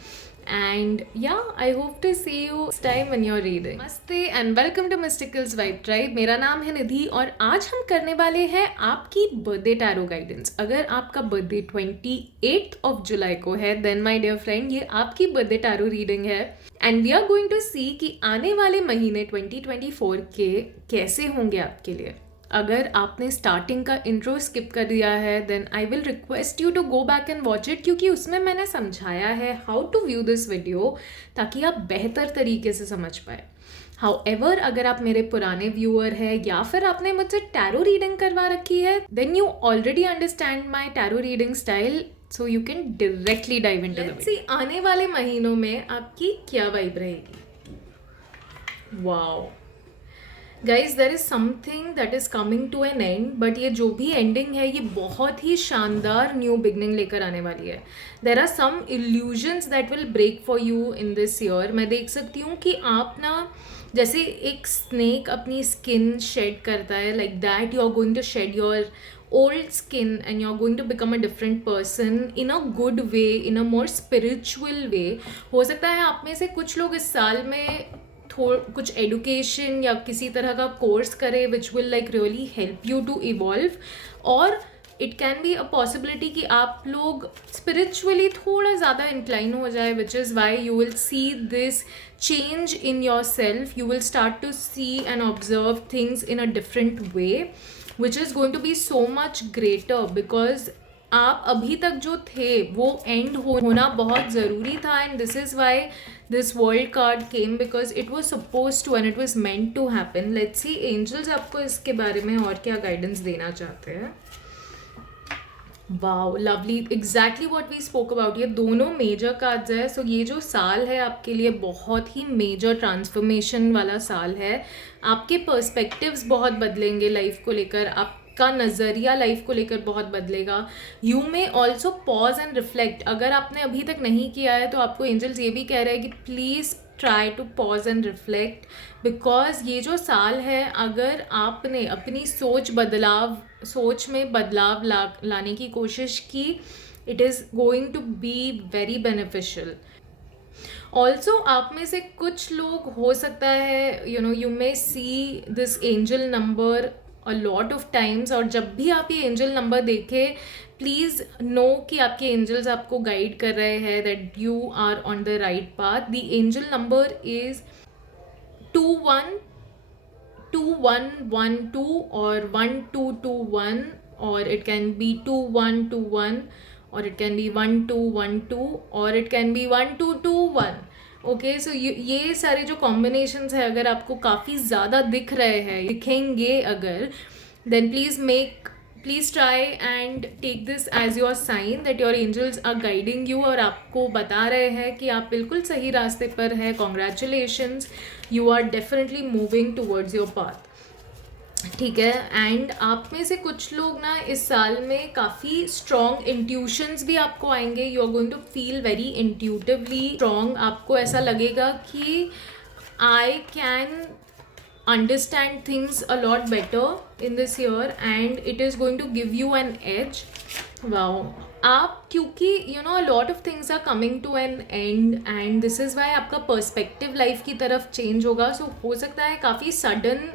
And yeah I hope to see you next time in your reading. नमस्ते and welcome to Mysticals vibe Tribe. मेरा नाम है निधि और आज हम करने वाले हैं आपकी बर्थडे टैरो गाइडेंस। अगर आपका बर्थडे 28 जुलाई को है देन माय डियर फ्रेंड ये आपकी बर्थडे टैरो रीडिंग है and we are going to see कि आने वाले महीने 2024 के कैसे होंगे आपके लिए। अगर आपने स्टार्टिंग का इंट्रो स्किप कर दिया है then I will request you to go back and watch it, क्योंकि उसमें मैंने समझाया है how to view this video ताकि आप बेहतर तरीके से समझ पाए। हाउएवर अगर आप मेरे पुराने व्यूअर हैं या फिर आपने मुझसे टैरो रीडिंग करवा रखी है then you already understand my tarot reading style, so you can directly dive into the video. आने वाले महीनों में आपकी क्या वाइब रहेगी। Wow guys, there is something that is coming to an end, but ये जो भी एंडिंग है ये बहुत ही शानदार न्यू बिगनिंग लेकर आने वाली है। There are some illusions that will break for you in this year. मैं देख सकती हूँ कि आप ना जैसे एक स्नेक अपनी स्किन शेड करता है, like that you are going to shed your old skin and you're going to become a different person in a good way, in a more spiritual way. हो सकता है आप में से कुछ लोग इस साल में कुछ एडुकेशन या किसी तरह का कोर्स करें which will like really help you to evolve, और it can be a possibility कि आप लोग स्पिरिचुअली थोड़ा ज़्यादा इंक्लाइन हो जाए, which is why you will see this change in yourself. You will start to see and observe things in a different way, which is going to be so much greater, because आप अभी तक जो थे वो and होना बहुत ज़रूरी था, and this is why this world card came, because it was suppose to and it was meant to happen. Let's see angels आपको इसके बारे में और क्या गाइडेंस देना चाहते हैं. Wow, lovely, exactly what we spoke about. ये दोनों मेजर कार्ड्स है. सो ये जो साल है आपके लिए बहुत ही मेजर ट्रांसफॉर्मेशन वाला साल है. आपके पर्सपेक्टिव्स बहुत बदलेंगे लाइफ को लेकर, आपका नज़रिया लाइफ को लेकर बहुत बदलेगा. You may also pause and reflect. अगर आपने अभी तक नहीं किया है तो आपको एंजल्स ये भी कह रहे हैं कि please try to pause and reflect, because ये जो साल है अगर आपने अपनी सोच में बदलाव लाने की कोशिश की, it is going to be very beneficial. Also आप में से कुछ लोग हो सकता है you may see this angel number a lot of times, और जब भी आप ये एंजल नंबर देखें प्लीज़ नो कि आपके एंजल्स आपको गाइड कर रहे हैं, that you are on the right path. The angel number is 2112 और 1221, और it can be 2121, or it can be 1212, or it can be 1221. Okay, सो ये सारे जो कॉम्बिनेशंस है अगर आपको काफ़ी ज़्यादा दिखेंगे अगर, then please try and take this as your sign that your angels are guiding you, और आपको बता रहे हैं कि आप बिल्कुल सही रास्ते पर हैं. Congratulations, you are definitely moving towards your path. ठीक है. एंड आप में से कुछ लोग ना इस साल में काफ़ी स्ट्रॉन्ग इंट्यूशंस भी आपको आएंगे. You are going to feel very intuitively strong. आपको ऐसा लगेगा कि I can understand things a lot better in this year, and it is going to give you an edge. Wow. आप क्योंकि a lot of things are coming to an end, and this is why आपका perspective life की तरफ change होगा. सो हो सकता है काफ़ी सडन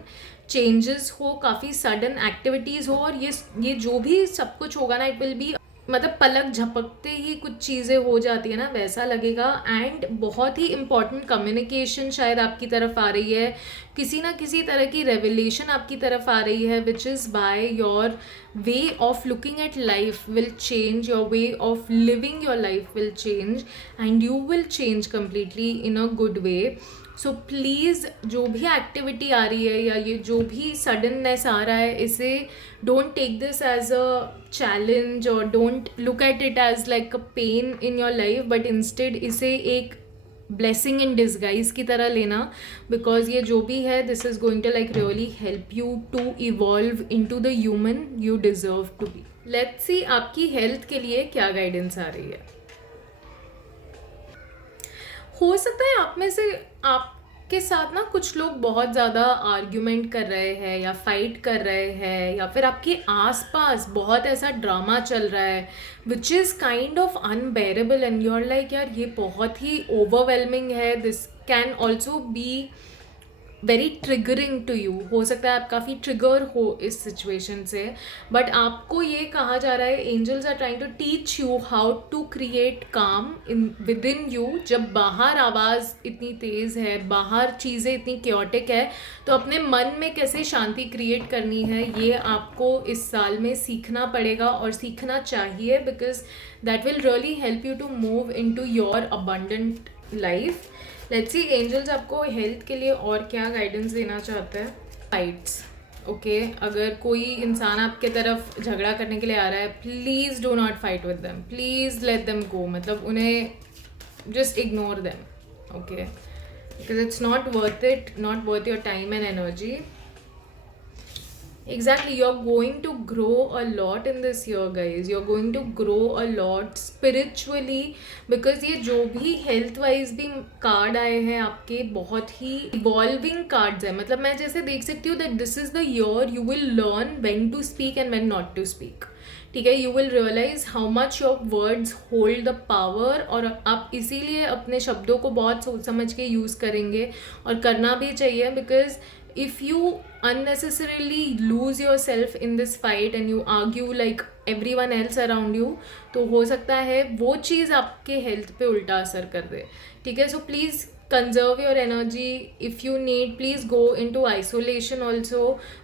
चेंजेस हो, काफ़ी सडन एक्टिविटीज़ हो, और ये जो भी सब कुछ होगा ना, इट विल बी मतलब पलक झपकते ही कुछ चीज़ें हो जाती है ना, वैसा लगेगा. एंड बहुत ही इम्पॉर्टेंट कम्युनिकेशन शायद आपकी तरफ आ रही है, किसी ना किसी तरह की रेवलेशन आपकी तरफ आ रही है, which is by your way of looking at life will change, your way of living your life will change, and you will change completely in a good way. So please जो भी activity आ रही है या ये जो भी suddenness आ रहा है, इसे don't take this as a challenge, और don't look at it as like a pain in your life, but instead इसे एक ब्लेसिंग इन डिस्गाइज की तरह लेना, बिकॉज ये जो भी है this is going to like really help you to evolve in to the human you deserve to be. Let's see आपकी हेल्थ के लिए क्या गाइडेंस आ रही है. हो सकता है आप में से आपके साथ ना कुछ लोग बहुत ज़्यादा आर्ग्यूमेंट कर रहे हैं या फाइट कर रहे हैं, या फिर आपके आसपास बहुत ऐसा ड्रामा चल रहा है which is kind of unbearable, and you are like यार ये बहुत ही ओवरवेलमिंग है. This can also be very triggering to you. हो सकता है आप काफ़ी ट्रिगर हो इस सिचुएशन से, बट आपको ये कहा जा रहा है, angels are trying to teach you how to create calm in with in you. जब बाहर आवाज़ इतनी तेज़ है, बाहर चीज़ें इतनी क्योटिक है, तो अपने मन में कैसे शांति क्रिएट करनी है ये आपको इस साल में सीखना पड़ेगा, और सीखना चाहिए, because that will really help you to move into your abundant life. Let's see angels आपको हेल्थ के लिए और क्या गाइडेंस देना चाहते हैं. फाइट्स, ओके, अगर कोई इंसान आपके तरफ झगड़ा करने के लिए आ रहा है, please do not fight with them, please let them go. मतलब उन्हें just ignore them, okay, because it's not worth it, not worth your time and energy. Exactly, you're going to grow a lot in this year, guys. You're going to grow a lot spiritually because ये जो भी health wise भी card आए हैं आपके बहुत ही evolving cards है. मतलब मैं जैसे देख सकती हूँ that this is the year you will learn when to speak and when not to speak. ठीक है, you will realise how much your words hold the power, और आप इसीलिए अपने शब्दों को बहुत सोच समझ के यूज़ करेंगे और करना भी चाहिए. Because if you unnecessarily lose yourself in this fight and you argue like everyone else around you, तो हो सकता है वो चीज़ आपके हेल्थ पे उल्टा असर कर दे. ठीक है, so please conserve your energy. If you need, please go into isolation also,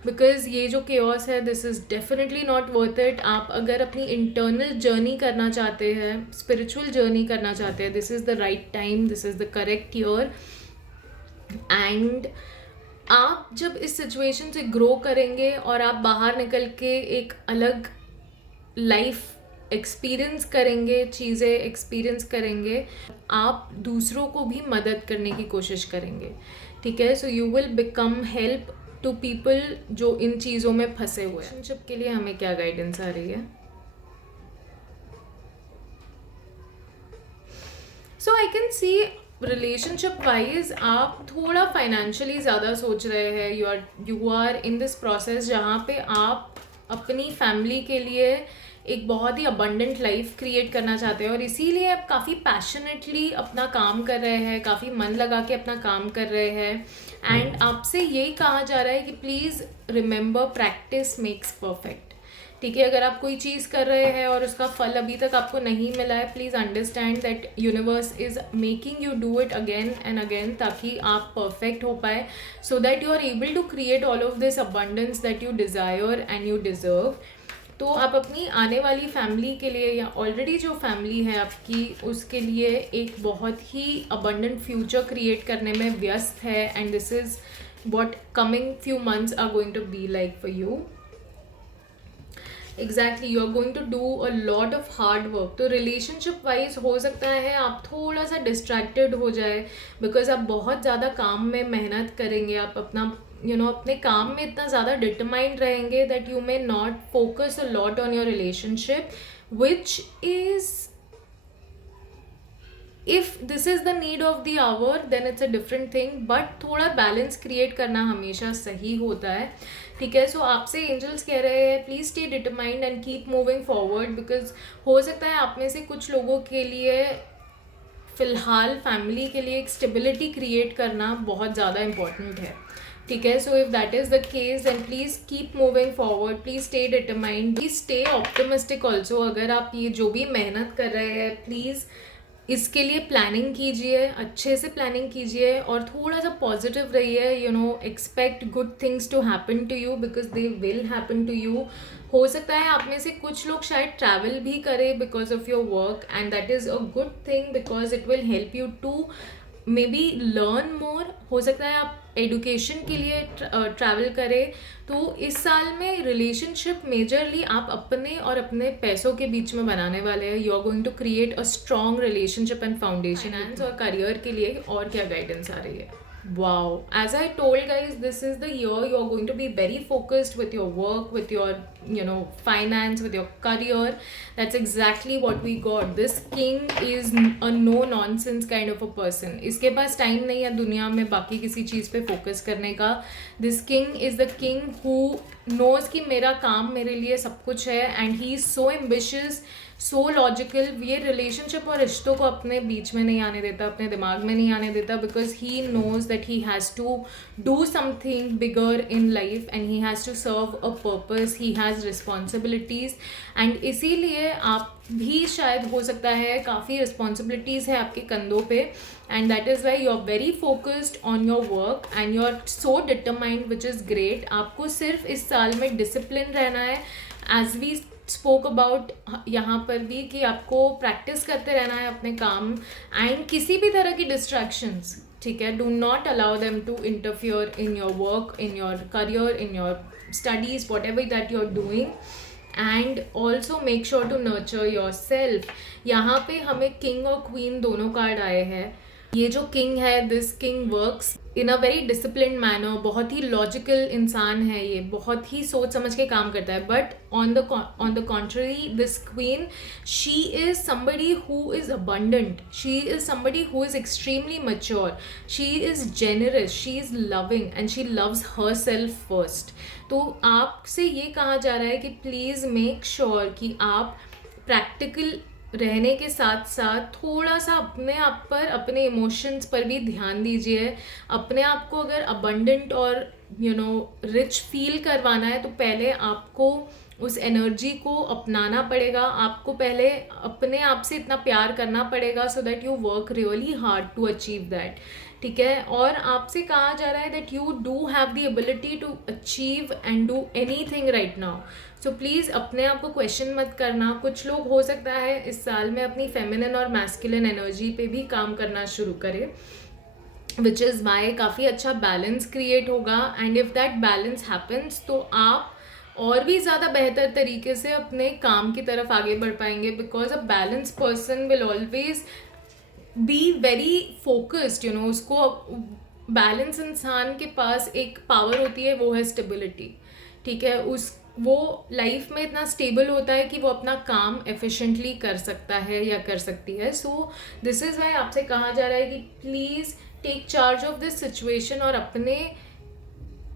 because ये जो chaos है, this is definitely not worth it. आप अगर अपनी internal journey करना चाहते हैं, spiritual journey करना चाहते हैं, this is the right time, this is the correct year. And आप जब इस सिचुएशन से ग्रो करेंगे और आप बाहर निकल के एक अलग लाइफ एक्सपीरियंस करेंगे, चीज़ें एक्सपीरियंस करेंगे, आप दूसरों को भी मदद करने की कोशिश करेंगे. ठीक है, so you will become help to people जो इन चीज़ों में फंसे हुए हैं. रिलेशनशिप के लिए हमें क्या गाइडेंस आ रही है? So I can see relationship wise आप थोड़ा फाइनेंशियली ज़्यादा सोच रहे हैं. You are in this process जहाँ पे आप अपनी फैमिली के लिए एक बहुत ही अबंडेंट लाइफ क्रिएट करना चाहते हैं, और इसीलिए आप काफ़ी पैशनेटली अपना काम कर रहे हैं, काफ़ी मन लगा के अपना काम कर रहे हैं. एंड आपसे यही कहा जा रहा है कि please remember practice makes perfect. ठीक है, अगर आप कोई चीज़ कर रहे हैं और उसका फल अभी तक आपको नहीं मिला है, please understand that universe is making you do it again and again, ताकि आप परफेक्ट हो पाए, so that you are able to create all of this abundance that you desire and you deserve. तो आप अपनी आने वाली फैमिली के लिए या ऑलरेडी जो फैमिली है आपकी, उसके लिए एक बहुत ही अबंडेंट फ्यूचर क्रिएट करने में व्यस्त है. And this is what coming few months are going to be like for you. Exactly, you are going to do a lot of hard work. तो रिलेशनशिप वाइज हो सकता है आप थोड़ा सा डिस्ट्रैक्टेड हो जाए, बिकॉज आप बहुत ज़्यादा काम में मेहनत करेंगे, आप अपना अपने काम में इतना ज़्यादा डिटरमाइंड रहेंगे that you may not focus a lot on your relationship, which is if this is the need of the hour then it's a different thing. But थोड़ा बैलेंस क्रिएट करना हमेशा सही होता है. ठीक है, सो आपसे एंजल्स कह रहे हैं please stay determined and keep moving forward, because हो सकता है आप में से कुछ लोगों के लिए फ़िलहाल फैमिली के लिए एक स्टेबिलिटी क्रिएट करना बहुत ज़्यादा इम्पॉर्टेंट है. ठीक है, so if that is the case then please keep moving forward, please stay determined, please stay optimistic also. अगर आप ये जो भी मेहनत कर रहे हैं, प्लीज़ इसके लिए प्लानिंग कीजिए, अच्छे से प्लानिंग कीजिए और थोड़ा सा पॉजिटिव रहिए. Expect good things to happen to you, because they will happen to you. हो सकता है आप में से कुछ लोग शायद ट्रैवल भी करें because of your work, and that is a good thing because it will help you to maybe learn more. हो सकता है आप एडुकेशन के लिए ट्रैवल करें. तो इस साल में रिलेशनशिप मेजरली आप अपने और अपने पैसों के बीच में बनाने वाले हैं. You are going to create a strong relationship and foundation. And और करियर के लिए और क्या गाइडेंस आ रही है? Wow, as I told guys, this is the year you are going to be very focused with your work, with your finance, with your career. That's exactly what we got. This king is a no nonsense kind of a person. इसके पास time नहीं है दुनिया में बाकी किसी चीज़ पे focus करने का. This king is the king who knows कि मेरा काम मेरे लिए सब कुछ है, and he is so ambitious, so logical. ये रिलेशनशिप और रिश्तों को अपने बीच में नहीं आने देता, अपने दिमाग में नहीं आने देता, because he knows that he has to do something bigger in life and he has to serve a purpose, he has responsibilities. And इसीलिए आप भी शायद हो सकता है काफ़ी रिस्पॉन्सिबिलिटीज़ है आपके कंधों पे, and that is why you are very focused on your work and you are so determined, which is great. आपको सिर्फ इस साल में डिसिप्लिन रहना है, एज वी स्पोक अबाउट यहाँ पर भी, कि आपको प्रैक्टिस करते रहना है अपने काम, एंड किसी भी तरह की डिस्ट्रैक्शंस, ठीक है, do not allow them to interfere in your work, in your career, in your studies, whatever that you are doing. And also make sure to nurture yourself. यहाँ पे हमें king और queen दोनों card आए हैं. ये जो king है, this king works in a very discipline manner, बहुत ही लॉजिकल इंसान है ये, बहुत ही सोच समझ के काम करता है. But on the contrary this queen, she is somebody who is abundant, she is somebody who is extremely mature, she is generous, she is loving and she loves herself first. तो आपसे ये कहा जा रहा है कि प्लीज़ मेक श्योर कि आप प्रैक्टिकल रहने के साथ साथ थोड़ा सा अपने आप पर, अपने इमोशंस पर भी ध्यान दीजिए. अपने आप को अगर अबंडेंट और रिच फील करवाना है तो पहले आपको उस एनर्जी को अपनाना पड़ेगा. आपको पहले अपने आप से इतना प्यार करना पड़ेगा so that you work really hard to achieve that. ठीक है. और आपसे कहा जा रहा है that you do have the ability to achieve and do anything right now. So please अपने आप को क्वेश्चन मत करना. कुछ लोग हो सकता है इस साल में अपनी फेमिनिन और मैस्कुलिन एनर्जी पे भी काम करना शुरू करें, विच इज़ वाई काफ़ी अच्छा बैलेंस क्रिएट होगा. And if that balance happens तो आप और भी ज़्यादा बेहतर तरीके से अपने काम की तरफ आगे बढ़ पाएंगे. Because a balance person will always be very focused. उसको बैलेंस इंसान के पास एक पावर होती है, वो है स्टेबिलिटी. ठीक है. वो लाइफ में इतना स्टेबल होता है कि वो अपना काम एफिशिएंटली कर सकता है या कर सकती है. सो दिस इज़ वाई आपसे कहा जा रहा है कि please take charge of this situation और अपने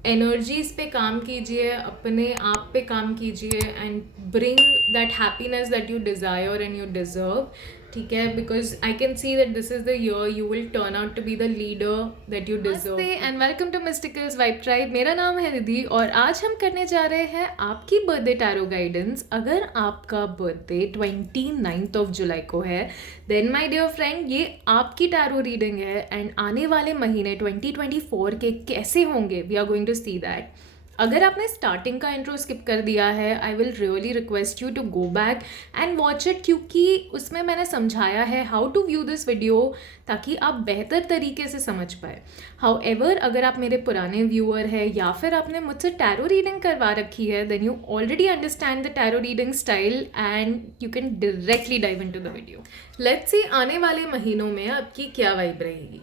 एनर्जीज पे काम कीजिए, अपने आप पे काम कीजिए and bring that happiness that you desire and you deserve. ठीक है. Because I can see that this is the year you will turn out to be the leader that you deserve. And welcome to Mysticals vibe Tribe. मेरा नाम है रिद्धि और आज हम करने जा रहे हैं आपकी बर्थडे टैरो गाइडेंस. अगर आपका बर्थडे 29 ऑफ जुलाई को है देन माय डियर फ्रेंड ये आपकी टैरो रीडिंग है. एंड आने वाले महीने 2024 के कैसे होंगे we are going to see that. अगर आपने स्टार्टिंग का इंट्रो स्किप कर दिया है I will really request you to go back and watch it, क्योंकि उसमें मैंने समझाया है how to view this video ताकि आप बेहतर तरीके से समझ पाए. हाउएवर अगर आप मेरे पुराने व्यूअर हैं या फिर आपने मुझसे टैरो रीडिंग करवा रखी है then you already understand the tarot reading style and you can directly dive into the video. Let's see आने वाले महीनों में आपकी क्या वाइब रहेगी.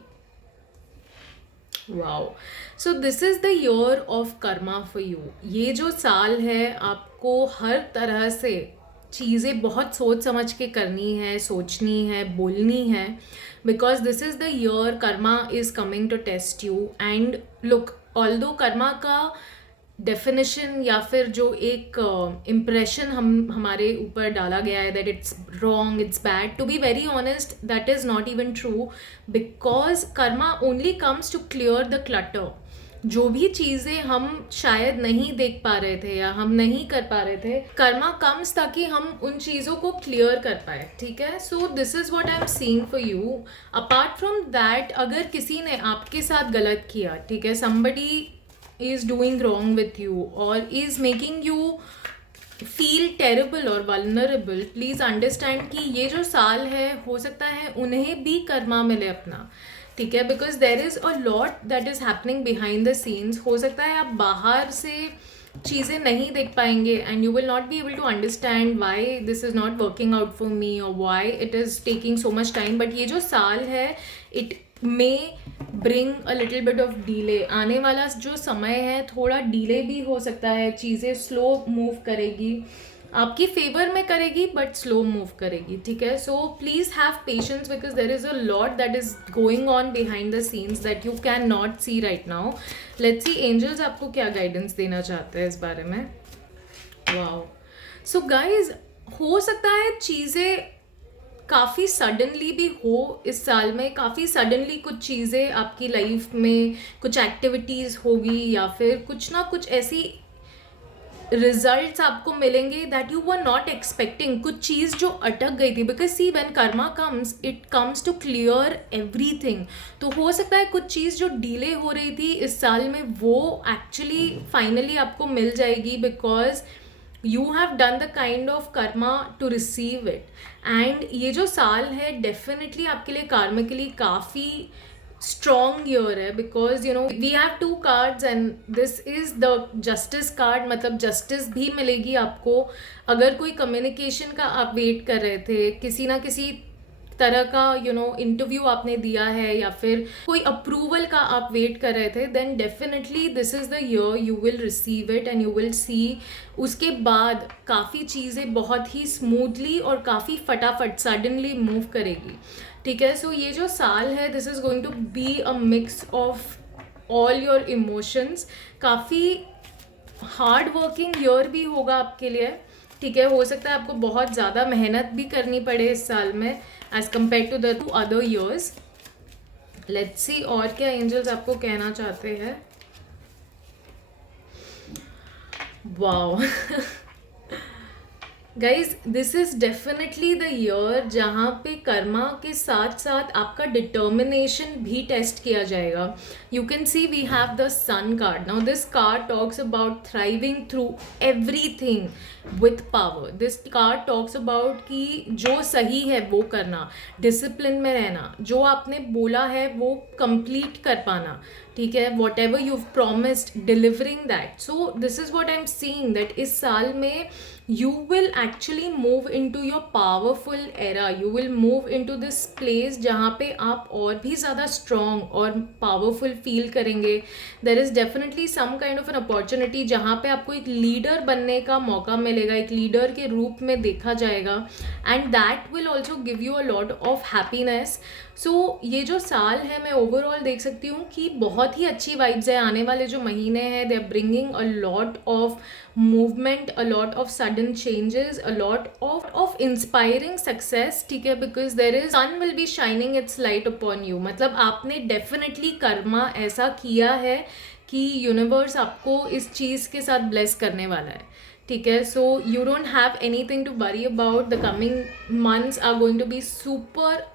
Wow. So this is the year of karma for you. ये जो साल है आपको हर तरह से चीज़ें बहुत सोच समझ के करनी है, सोचनी है, बोलनी है. Because this is the year karma is coming to test you. And look, although karma का डेफिनेशन या फिर जो एक इम्प्रेशन हमारे ऊपर डाला गया है that it's wrong, it's bad, to be very honest that is not even true. Because karma only comes to clear the clutter. जो भी चीज़ें हम शायद नहीं देख पा रहे थे या हम नहीं कर पा रहे थे, कर्मा कम्स ताकि हम उन चीज़ों को क्लियर कर पाए. ठीक है. So this is what I am seeing for you. Apart from that अगर किसी ने आपके साथ गलत किया, ठीक है, somebody is doing wrong with you or is making you feel terrible or vulnerable, please understand कि ये जो साल है हो सकता है उन्हें भी कर्मा मिले अपना. ठीक है. Because there is a lot that is happening behind the scenes. हो सकता है आप बाहर से चीज़ें नहीं देख पाएंगे and you will not be able to understand why this is not working out for me और why it is taking so much time. But ये जो साल है it may bring a little bit of delay. आने वाला जो समय है थोड़ा डीले भी हो सकता है, चीज़ें स्लो मूव करेगी, आपकी फेवर में करेगी बट स्लो मूव करेगी. ठीक है. So please have patience because there is a lot that is going on behind the scenes that you can not see right now. Let's see angels आपको क्या guidance देना चाहते हैं इस बारे में. वाओ. सो गाइज हो सकता है चीज़ें काफ़ी सडनली भी हो इस साल में. काफ़ी सडनली कुछ चीज़ें आपकी लाइफ में, कुछ एक्टिविटीज़ होगी या फिर कुछ ना कुछ ऐसी रिजल्ट्स आपको मिलेंगे that you were not expecting. कुछ चीज़ जो अटक गई थी, because see when karma comes it comes to clear everything. तो हो सकता है कुछ चीज़ जो डिले हो रही थी इस साल में वो एक्चुअली फाइनली आपको मिल जाएगी. Because you have done the kind of karma to receive it. And ये जो साल है डेफिनेटली आपके लिए कार्मिकली काफ़ी स्ट्रॉन्ग ईयर है. Because you know we have 2 cards and this is the justice card. मतलब जस्टिस भी मिलेगी आपको. अगर कोई कम्युनिकेशन का आप वेट कर रहे थे, किसी ना किसी तरह का इंटरव्यू आपने दिया है या फिर कोई अप्रूवल का आप वेट कर रहे थे, then definitely this is the year you will receive it and you will see. उसके बाद काफ़ी चीज़ें बहुत ही स्मूथली और काफ़ी फटाफट सडनली मूव करेगी, ठीक है। सो ये जो साल है, this is going to be a mix of all your emotions. काफ़ी हार्ड वर्किंग ईयर भी होगा आपके लिए, ठीक है। हो सकता है आपको बहुत ज़्यादा मेहनत भी करनी पड़े इस साल में as compare to the 2 other years. Let's see और क्या एंजल्स आपको कहना चाहते हैं। Wow guys, this is definitely the year जहाँ पे कर्मा के साथ साथ आपका डिटर्मिनेशन भी टेस्ट किया जाएगा। You can see we have the sun card. Now this card talks about thriving through everything with power. This card talks about कि जो सही है वो करना, डिसिप्लिन में रहना, जो आपने बोला है वो कंप्लीट कर पाना, ठीक है। What ever you promised, delivering that. So this is what I am seeing that इस साल में you will actually move into your powerful era. You will move into this place जहाँ पे आप और भी ज़्यादा strong और powerful feel करेंगे. There is definitely some kind of an opportunity जहाँ पे आपको एक leader बनने का मौका मिलेगा, एक leader के रूप में देखा जाएगा, and that will also give you a lot of happiness. सो ये जो साल है मैं ओवरऑल देख सकती हूँ कि बहुत ही अच्छी वाइब्स है। आने वाले जो महीने हैं they are bringing a lot of movement, a lot of sudden changes, a lot of inspiring success, ठीक है। Because there is sun will be shining its light upon you. मतलब आपने डेफिनेटली कर्मा ऐसा किया है कि यूनिवर्स आपको इस चीज़ के साथ ब्लेस करने वाला है, ठीक है। So you don't have anything to worry about. The coming months are going to be super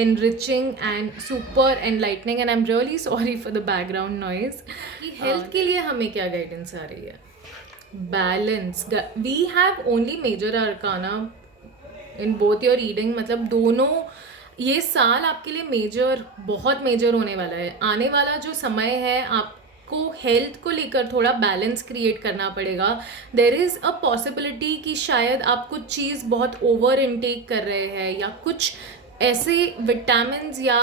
enriching and super enlightening, and I'm really sorry for the background noise. कि हेल्थ के लिए हमें क्या गाइडेंस आ रही है? Balance. We have only major arcana in both your reading. मतलब दोनों, ये साल आपके लिए मेजर, बहुत मेजर होने वाला है। आने वाला जो समय है आपको हेल्थ को लेकर थोड़ा बैलेंस क्रिएट करना पड़ेगा। देर इज़ अ पॉसिबिलिटी कि शायद आप कुछ चीज़ बहुत ओवर इनटेक कर रहे हैं, या कुछ ऐसे विटामिन्स या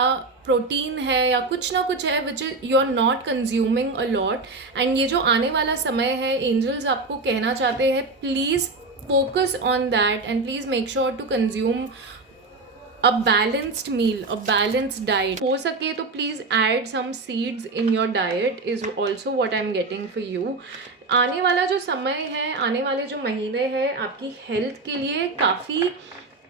प्रोटीन है या कुछ ना कुछ है which you are not consuming a lot. And ये जो आने वाला समय है, एंजल्स आपको कहना चाहते हैं please focus on that and please make sure to consume a balanced meal, a balanced diet. हो सके तो please add some seeds in your diet is also what I'm getting for you. आने वाला जो समय है, आने वाले जो महीने हैं आपकी हेल्थ के लिए काफ़ी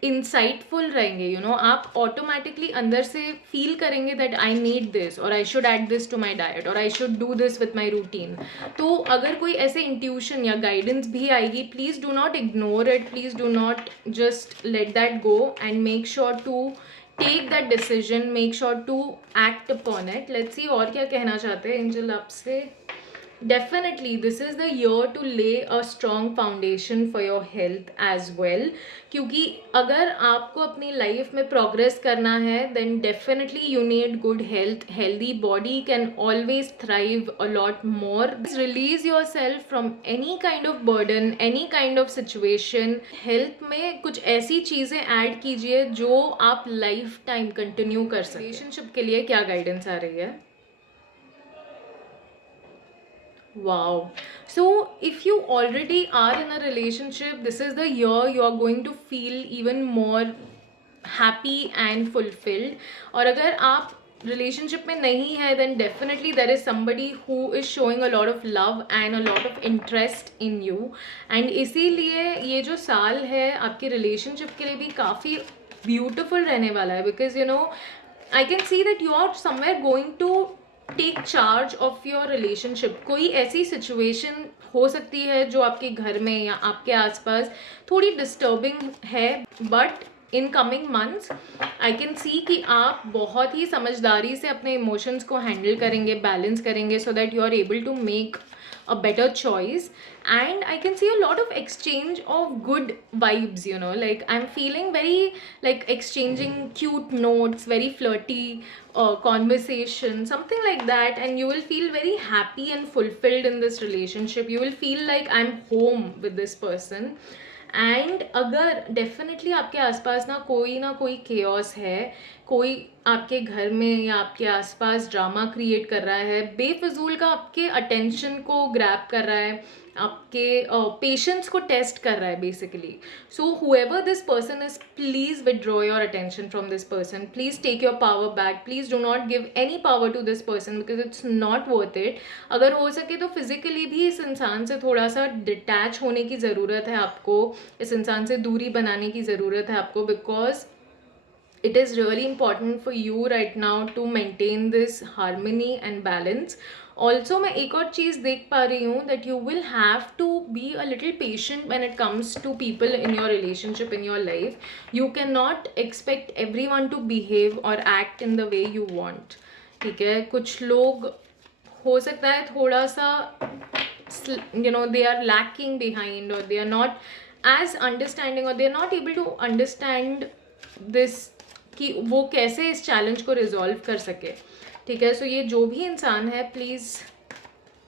इंसाइटफुल रहेंगे। यू नो, आप ऑटोमेटिकली अंदर से फील करेंगे दैट आई नीड दिस, और I should add this to my diet, और I should do this with my routine. तो अगर कोई ऐसे इंट्यूशन या गाइडेंस भी आएगी, please do not ignore it, please do not just let that go and make sure to take that decision, make sure to act upon it. Let's see और क्या कहना चाहते हैं एंजल आपसे। Definitely this is the year to lay a strong foundation for your health as well, क्योंकि अगर आपको अपनी लाइफ में प्रोग्रेस करना है then definitely you need good health. Healthy body can always thrive a lot more. Release yourself from any kind of burden, any kind of situation. Health में कुछ ऐसी चीज़ें ऐड कीजिए जो आप लाइफ टाइम कंटिन्यू कर सकें। रिलेशनशिप के लिए क्या गाइडेंस आ रही है? Wow. So if you already are in a relationship, this is the year you are going to feel even more happy and fulfilled. और अगर आप relationship में नहीं है then definitely there is somebody who is showing a lot of love and a lot of interest in you. And इसीलिए ये जो साल है आपके relationship के लिए भी काफ़ी beautiful रहने वाला है, because you know I can see that you are somewhere going to take charge of your relationship. कोई ऐसी सिचुएशन हो सकती है जो आपके घर में या आपके आसपास थोड़ी डिस्टर्बिंग है, but in coming months I can see कि आप बहुत ही समझदारी से अपने इमोशंस को हैंडल करेंगे, बैलेंस करेंगे, so that you are able to make a better choice. And I can see a lot of exchange of good vibes, you know, like I'm feeling very like exchanging cute notes, very flirty conversation, something like that, and you will feel very happy and fulfilled in this relationship. You will feel like I'm home with this person. And अगर definitely आपके आसपास ना कोई chaos है, कोई आपके घर में या आपके आसपास ड्रामा क्रिएट कर रहा है, बेफजूल का आपके अटेंशन को ग्रैब कर रहा है, आपके पेशेंस को टेस्ट कर रहा है basically. So however this person is, please withdraw your attention from this person. Please take your power back. Please do not give any power to this person because it's not worth it. अगर हो सके तो physically भी इस इंसान से थोड़ा सा डिटैच होने की ज़रूरत है आपको, इस इंसान से दूरी बनाने की ज़रूरत है आपको, because it is really important for you right now to maintain this harmony and balance. Also मैं एक और चीज़ देख पा रही हूँ that you will have to be a little patient when it comes to people in your relationship, in your life. You cannot expect everyone to behave or act in the way you want. ठीक है, कुछ लोग हो सकता है थोड़ा सा they are lacking behind, or they are not as understanding, or they are not able to understand this कि वो कैसे इस चैलेंज को रिजॉल्व कर सके. ठीक है, सो ये जो भी इंसान है, please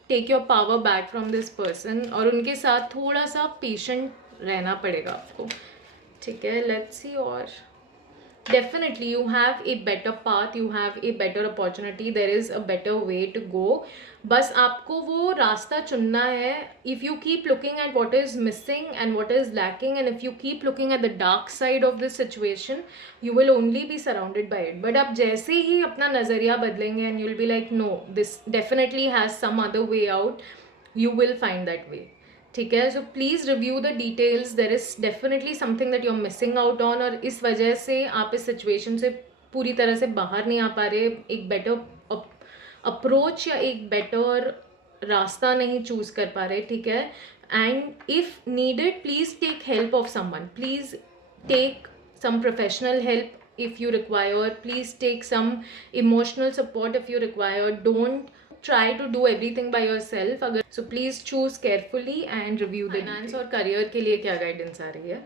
take your power back from this person, और उनके साथ थोड़ा सा पेशेंट रहना पड़ेगा आपको. ठीक है, लेट्स सी. और definitely you have a better path, you have a better opportunity, there is a better way to go. बस आपको वो रास्ता चुनना है. if you keep looking at what is missing and what is lacking, and if you keep looking at the dark side of this situation, you will only be surrounded by it. but आप जैसे ही अपना नज़रिया बदलेंगे and you'll be like no, this definitely has some other way out, you will find that way. ठीक है, so please review the details. There is definitely something that you are missing out on, और इस वजह से आप इस situation से पूरी तरह से बाहर नहीं आ पा रहे, एक बेटर अप्रोच या एक बेटर रास्ता नहीं चूज़ कर पा रहे. ठीक है, and if needed please take help of someone. Please take some professional help if you require. Please take some emotional support if you require. Don't try to do everything by yourself. अगर so please choose carefully and review the finance और career के लिए क्या guidance आ रही है.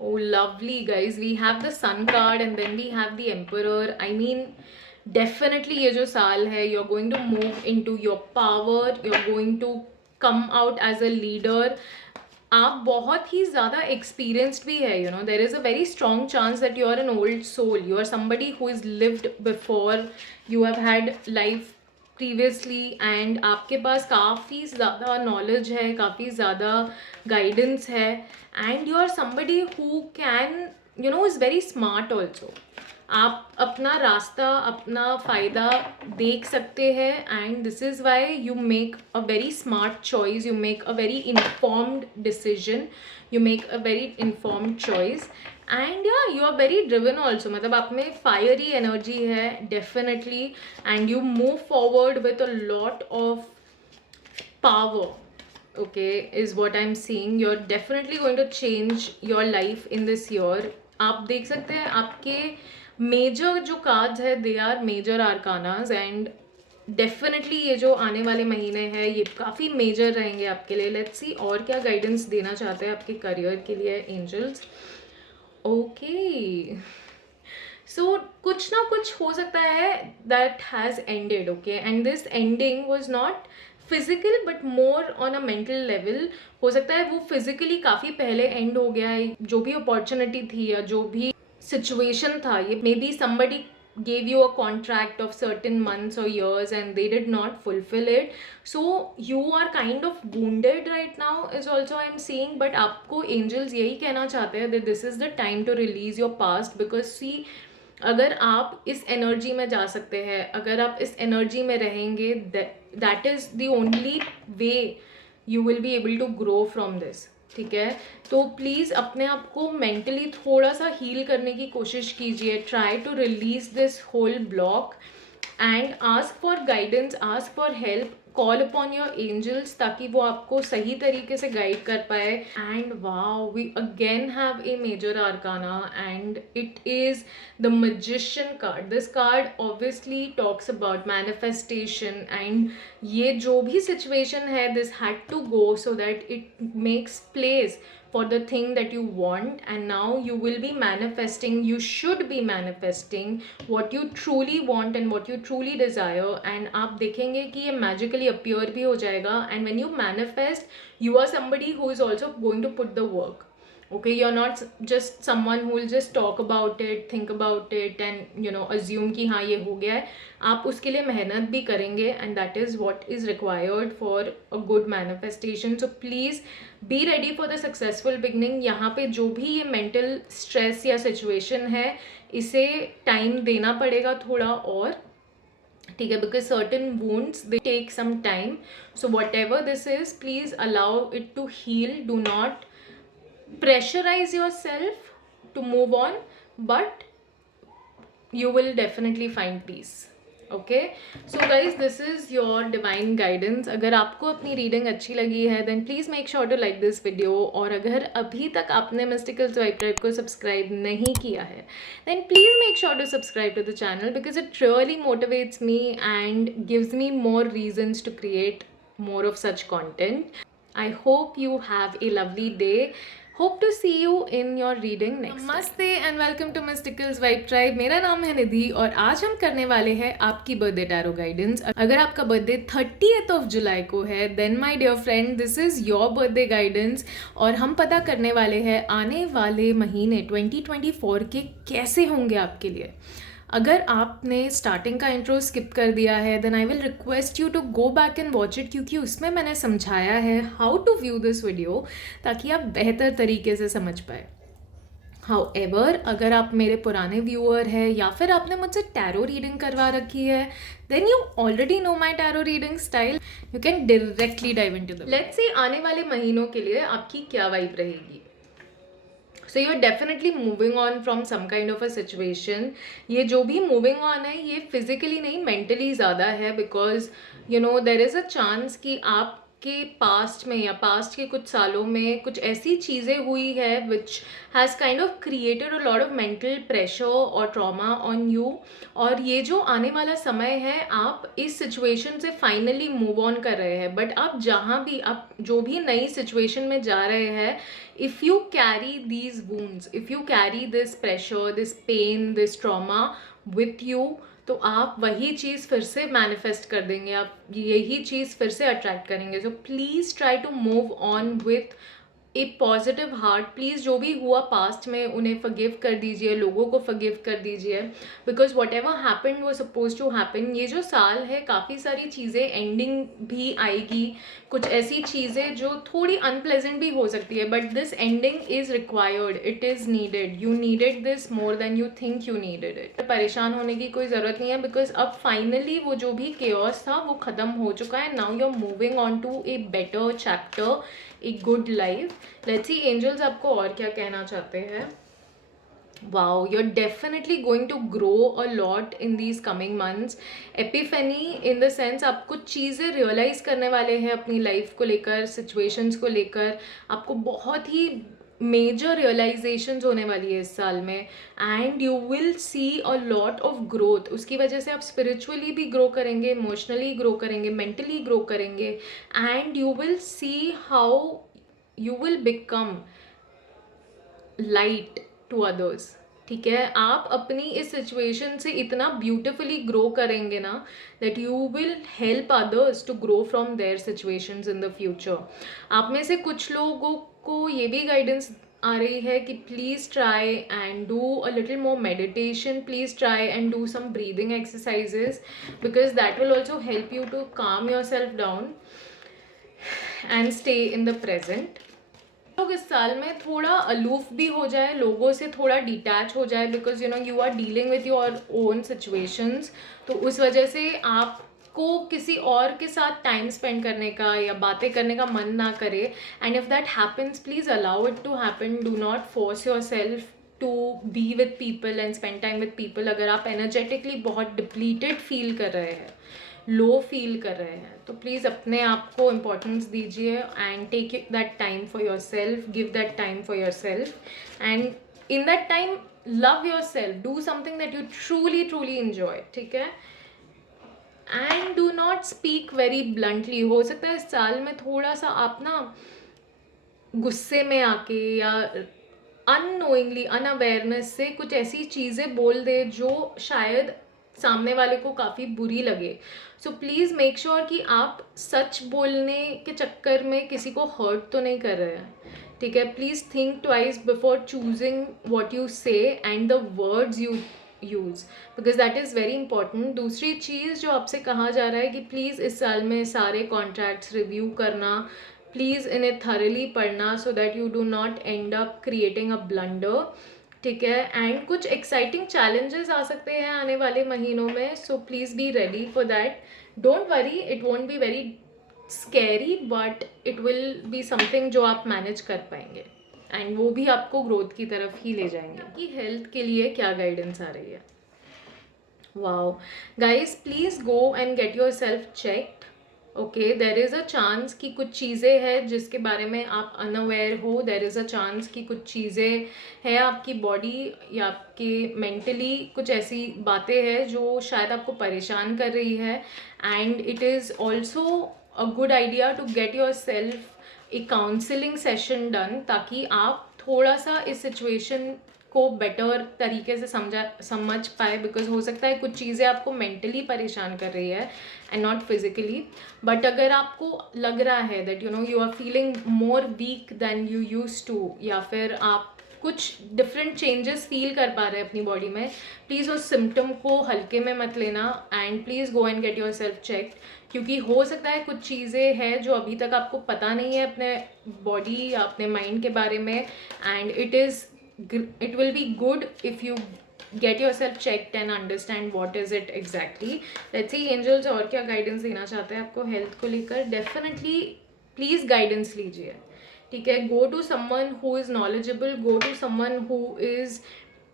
Oh lovely guys, we have the sun card and then we have the emperor. I mean definitely ये जो साल है, you're going to move into your power, you're going to come out as a leader. आप बहुत ही ज़्यादा experienced भी है. You know, there is a very strong chance that you are an old soul. You are somebody who is lived before, you have had life previously, and आपके पास काफ़ी ज़्यादा knowledge है, काफ़ी ज़्यादा गाइडेंस है, and you are somebody who can you know is very smart also. आप अपना रास्ता, अपना फ़ायदा देख सकते हैं, and this is why you make a very smart choice, you make a very informed decision, you make a very informed choice, and yeah you are very driven also. मतलब आप में फायरी एनर्जी है definitely, and you move forward with a lot of power. Okay, is what I'm seeing. You're definitely going to change your life in this year. आप देख सकते हैं आपके major जो कार्ड्स है, they are major arcanas, and definitely ये जो आने वाले महीने हैं ये काफ़ी मेजर रहेंगे आपके लिए. लेट्स सी और क्या गाइडेंस देना चाहते हैं आपके करियर के लिए एंजल्स. ओके, सो कुछ ना कुछ हो सकता है that has ended. Okay, and this ending was not physical but more on a mental level. हो सकता है वो फिजिकली काफ़ी पहले एंड हो गया है. जो भी अपॉर्चुनिटी थी या जो भी सिचुएशन था, ये may be somebody gave you a contract of certain months or years and they did not fulfill it, so you are kind of wounded right now is also I'm seeing. but आपको angels यही कहना चाहते हैं that this is the time to release your past, because see, अगर आप इस energy में जा सकते हैं, अगर आप इस एनर्जी में रहेंगे, that is the only way you will be able to grow from this. ठीक है, तो प्लीज़ अपने आप को मेंटली थोड़ा सा हील करने की कोशिश कीजिए. Try to release this whole block and ask for guidance, ask for help, call upon your angels, ताकि वो आपको सही तरीके से गाइड कर पाए. And wow, we again have a major arcana and it is the magician card. This card obviously talks about manifestation, and ये जो भी सिचुएशन है, this had to go so that it makes place for the thing that you want, and now you will be manifesting, you should be manifesting what you truly want and what you truly desire, and आप देखेंगे कि ये magically appear भी हो जाएगा. and when you manifest, you are somebody who is also going to put the work. Okay, you're not just someone who will just talk about it, think about it and assume कि हाँ ये हो गया है. आप उसके लिए मेहनत भी करेंगे and that is what is required for a good manifestation. So please be ready for the successful beginning. यहाँ पे जो भी ये mental stress या situation है इसे time देना पड़ेगा थोड़ा और, ठीक है, because certain wounds they take some time. So whatever this is, please allow it to heal. Do not pressurize yourself to move on, but you will definitely find peace. Okay, so guys, this is your divine guidance. अगर आपको अपनी reading अच्छी लगी है then please make sure to like this video. और अगर अभी तक आपने Mysticals Vibe Tribe को सब्सक्राइब नहीं किया है then please make sure to subscribe to the channel because it really motivates me and gives me more reasons to create more of such content. I hope you have a lovely day. Hope to see you in your reading next. नमस्ते and welcome to Mysticals vibe Tribe. मेरा नाम है निधि और आज हम करने वाले हैं आपकी बर्थडे टैरो गाइडेंस. अगर आपका बर्थडे 30th जुलाई को है then my dear friend this is your birthday guidance. और हम पता करने वाले हैं आने वाले महीने 2024 के कैसे होंगे आपके लिए. अगर आपने स्टार्टिंग का इंट्रो स्किप कर दिया है then I will request you to go back and watch it, क्योंकि उसमें मैंने समझाया है how to view this video ताकि आप बेहतर तरीके से समझ पाए. हाउएवर अगर आप मेरे पुराने व्यूअर हैं या फिर आपने मुझसे टैरो रीडिंग करवा रखी है then you already know my tarot reading style. You can directly dive into the. Let's see आने वाले महीनों के लिए आपकी क्या वाइब रहेगी. So you're definitely moving on from some kind of a situation. ये जो भी moving on है ये physically नहीं mentally ज़्यादा है because there is a chance कि आपके past में या past के कुछ सालों में कुछ ऐसी चीज़ें हुई है which has kind of created a lot of mental pressure और trauma on you. और ये जो आने वाला समय है आप इस सिचुएशन से फाइनली मूव ऑन कर रहे हैं. बट आप जहाँ भी आप जो भी नई सिचुएशन में जा रहे हैं if you carry these wounds, if you carry this pressure, this pain, this trauma with you, तो आप वही चीज़ फिर से मैनिफेस्ट कर देंगे, आप यही चीज़ फिर से अट्रैक्ट करेंगे. So please try to move on with a positive heart. Please जो भी हुआ पास्ट में उन्हें फॉरगिव कर दीजिए, लोगों को फॉरगिव कर दीजिए बिकॉज वट एवर हैपन वो सपोज टू हैपन. ये जो साल है काफ़ी सारी चीज़ें एंडिंग भी आएगी, कुछ ऐसी चीज़ें जो थोड़ी अनप्लेजेंट भी हो सकती है but this ending is required, it is needed. You needed this more than you think you needed it. परेशान होने की कोई ज़रूरत नहीं है बिकॉज अब फाइनली वो जो भी केओस था वो ख़त्म हो चुका है. Now you are moving on to a better chapter, a good life. Let's see angels आपको और क्या कहना चाहते हैं. Wow, you're definitely going to grow a lot in these coming months. Epiphany in the sense आप कुछ चीज़ें realise करने वाले हैं अपनी लाइफ को लेकर, सिचुएशंस को लेकर. आपको बहुत ही मेजर रियलाइजेशंस होने वाली है इस साल में and you will see a lot of growth. उसकी वजह से आप स्पिरिचुअली भी ग्रो करेंगे, इमोशनली ग्रो करेंगे, मेंटली ग्रो करेंगे and you will see how you will become light to others. ठीक है, आप अपनी इस सिचुएशन से इतना ब्यूटिफुली ग्रो करेंगे ना that you will help others to grow from their situations in the future. आप में से कुछ लोगों को ये भी गाइडेंस आ रही है कि please try and do a little more meditation, please try and do some breathing exercises because that will also help you to calm yourself down and stay in the present. लोग इस साल में थोड़ा aloof भी हो जाए, लोगों से थोड़ा डिटैच हो जाए because you are dealing with your own situations. तो उस वजह से आपको किसी और के साथ टाइम स्पेंड करने का या बातें करने का मन ना करे. And if that happens please allow it to happen. Do not force yourself to be with people and spend time with people. अगर आप एनर्जेटिकली बहुत डिप्लीटेड फील कर रहे हैं, लो फील कर रहे हैं तो प्लीज़ अपने आप को इम्पोर्टेंस दीजिए and take that time for yourself, give that time for yourself and in that time love yourself, do something that you truly truly enjoy. ठीक है, and do not speak very bluntly. हो सकता है इस साल में थोड़ा सा आप ना गुस्से में आके या अननोइंगली, अनअवेयरनेस से कुछ ऐसी चीज़ें बोल दे जो शायद सामने वाले को काफ़ी बुरी लगे. सो प्लीज़ मेक श्योर कि आप सच बोलने के चक्कर में किसी को हर्ट तो नहीं कर रहे हैं. ठीक है. Please think twice before choosing what you say and the words you use, because that is very important. दूसरी चीज़ जो आपसे कहा जा रहा है कि प्लीज़ इस साल में सारे कॉन्ट्रैक्ट्स रिव्यू करना, प्लीज़ इन्हें थरली पढ़ना सो that you do not and up creating a blunder. ठीक है. एंड कुछ एक्साइटिंग चैलेंजेस आ सकते हैं आने वाले महीनों में, so please be ready for that. Don't worry, it won't be very scary, but it will be something जो आप मैनेज कर पाएंगे एंड वो भी आपको ग्रोथ की तरफ ही ले जाएंगे. आपकी हेल्थ के लिए क्या गाइडेंस आ रही है? Wow guys, please go and get your self checked. Okay, there is a chance कि कुछ चीज़ें हैं जिसके बारे में आप अनअवेयर हो. देर इज़ अ चांस कि कुछ चीज़ें हैं आपकी बॉडी या आपके मेंटली कुछ ऐसी बातें हैं जो शायद आपको परेशान कर रही है. And it is also a good idea to get yourself a counselling session done, ताकि आप थोड़ा सा इस सिचुएशन को बेटर तरीके से समझ पाए. बिकॉज हो सकता है कुछ चीज़ें आपको मेंटली परेशान कर रही है एंड नॉट फिजिकली, बट अगर आपको लग रहा है that you know you are feeling more weak than you used to, या फिर आप कुछ डिफरेंट चेंजेस फील कर पा रहे हैं अपनी बॉडी में, प्लीज़ उस सिम्टम को हल्के में मत लेना and please go and get your self checked. क्योंकि हो सकता है कुछ चीज़ें हैं जो अभी तक आपको पता नहीं है अपने बॉडी या अपने माइंड के बारे में, and it will be good if you get yourself checked and understand what is it exactly. Let's see angels और क्या guidance देना चाहते हैं आपको health को लेकर. Definitely please guidance लीजिए. ठीक है. Go to someone who is knowledgeable, go to someone who is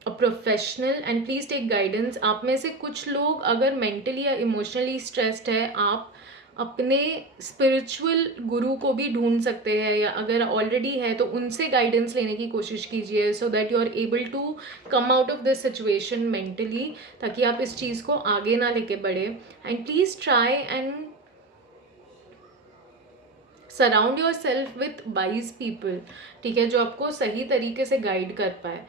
a professional and please take guidance. आप में से कुछ लोग अगर mentally या emotionally stressed है, आप अपने स्पिरिचुअल गुरु को भी ढूंढ सकते हैं, या अगर ऑलरेडी है तो उनसे गाइडेंस लेने की कोशिश कीजिए so that you are able to come out of this situation mentally, ताकि आप इस चीज़ को आगे ना लेके बढ़े. And please try and surround yourself with wise people. ठीक है. जो आपको सही तरीके से गाइड कर पाए,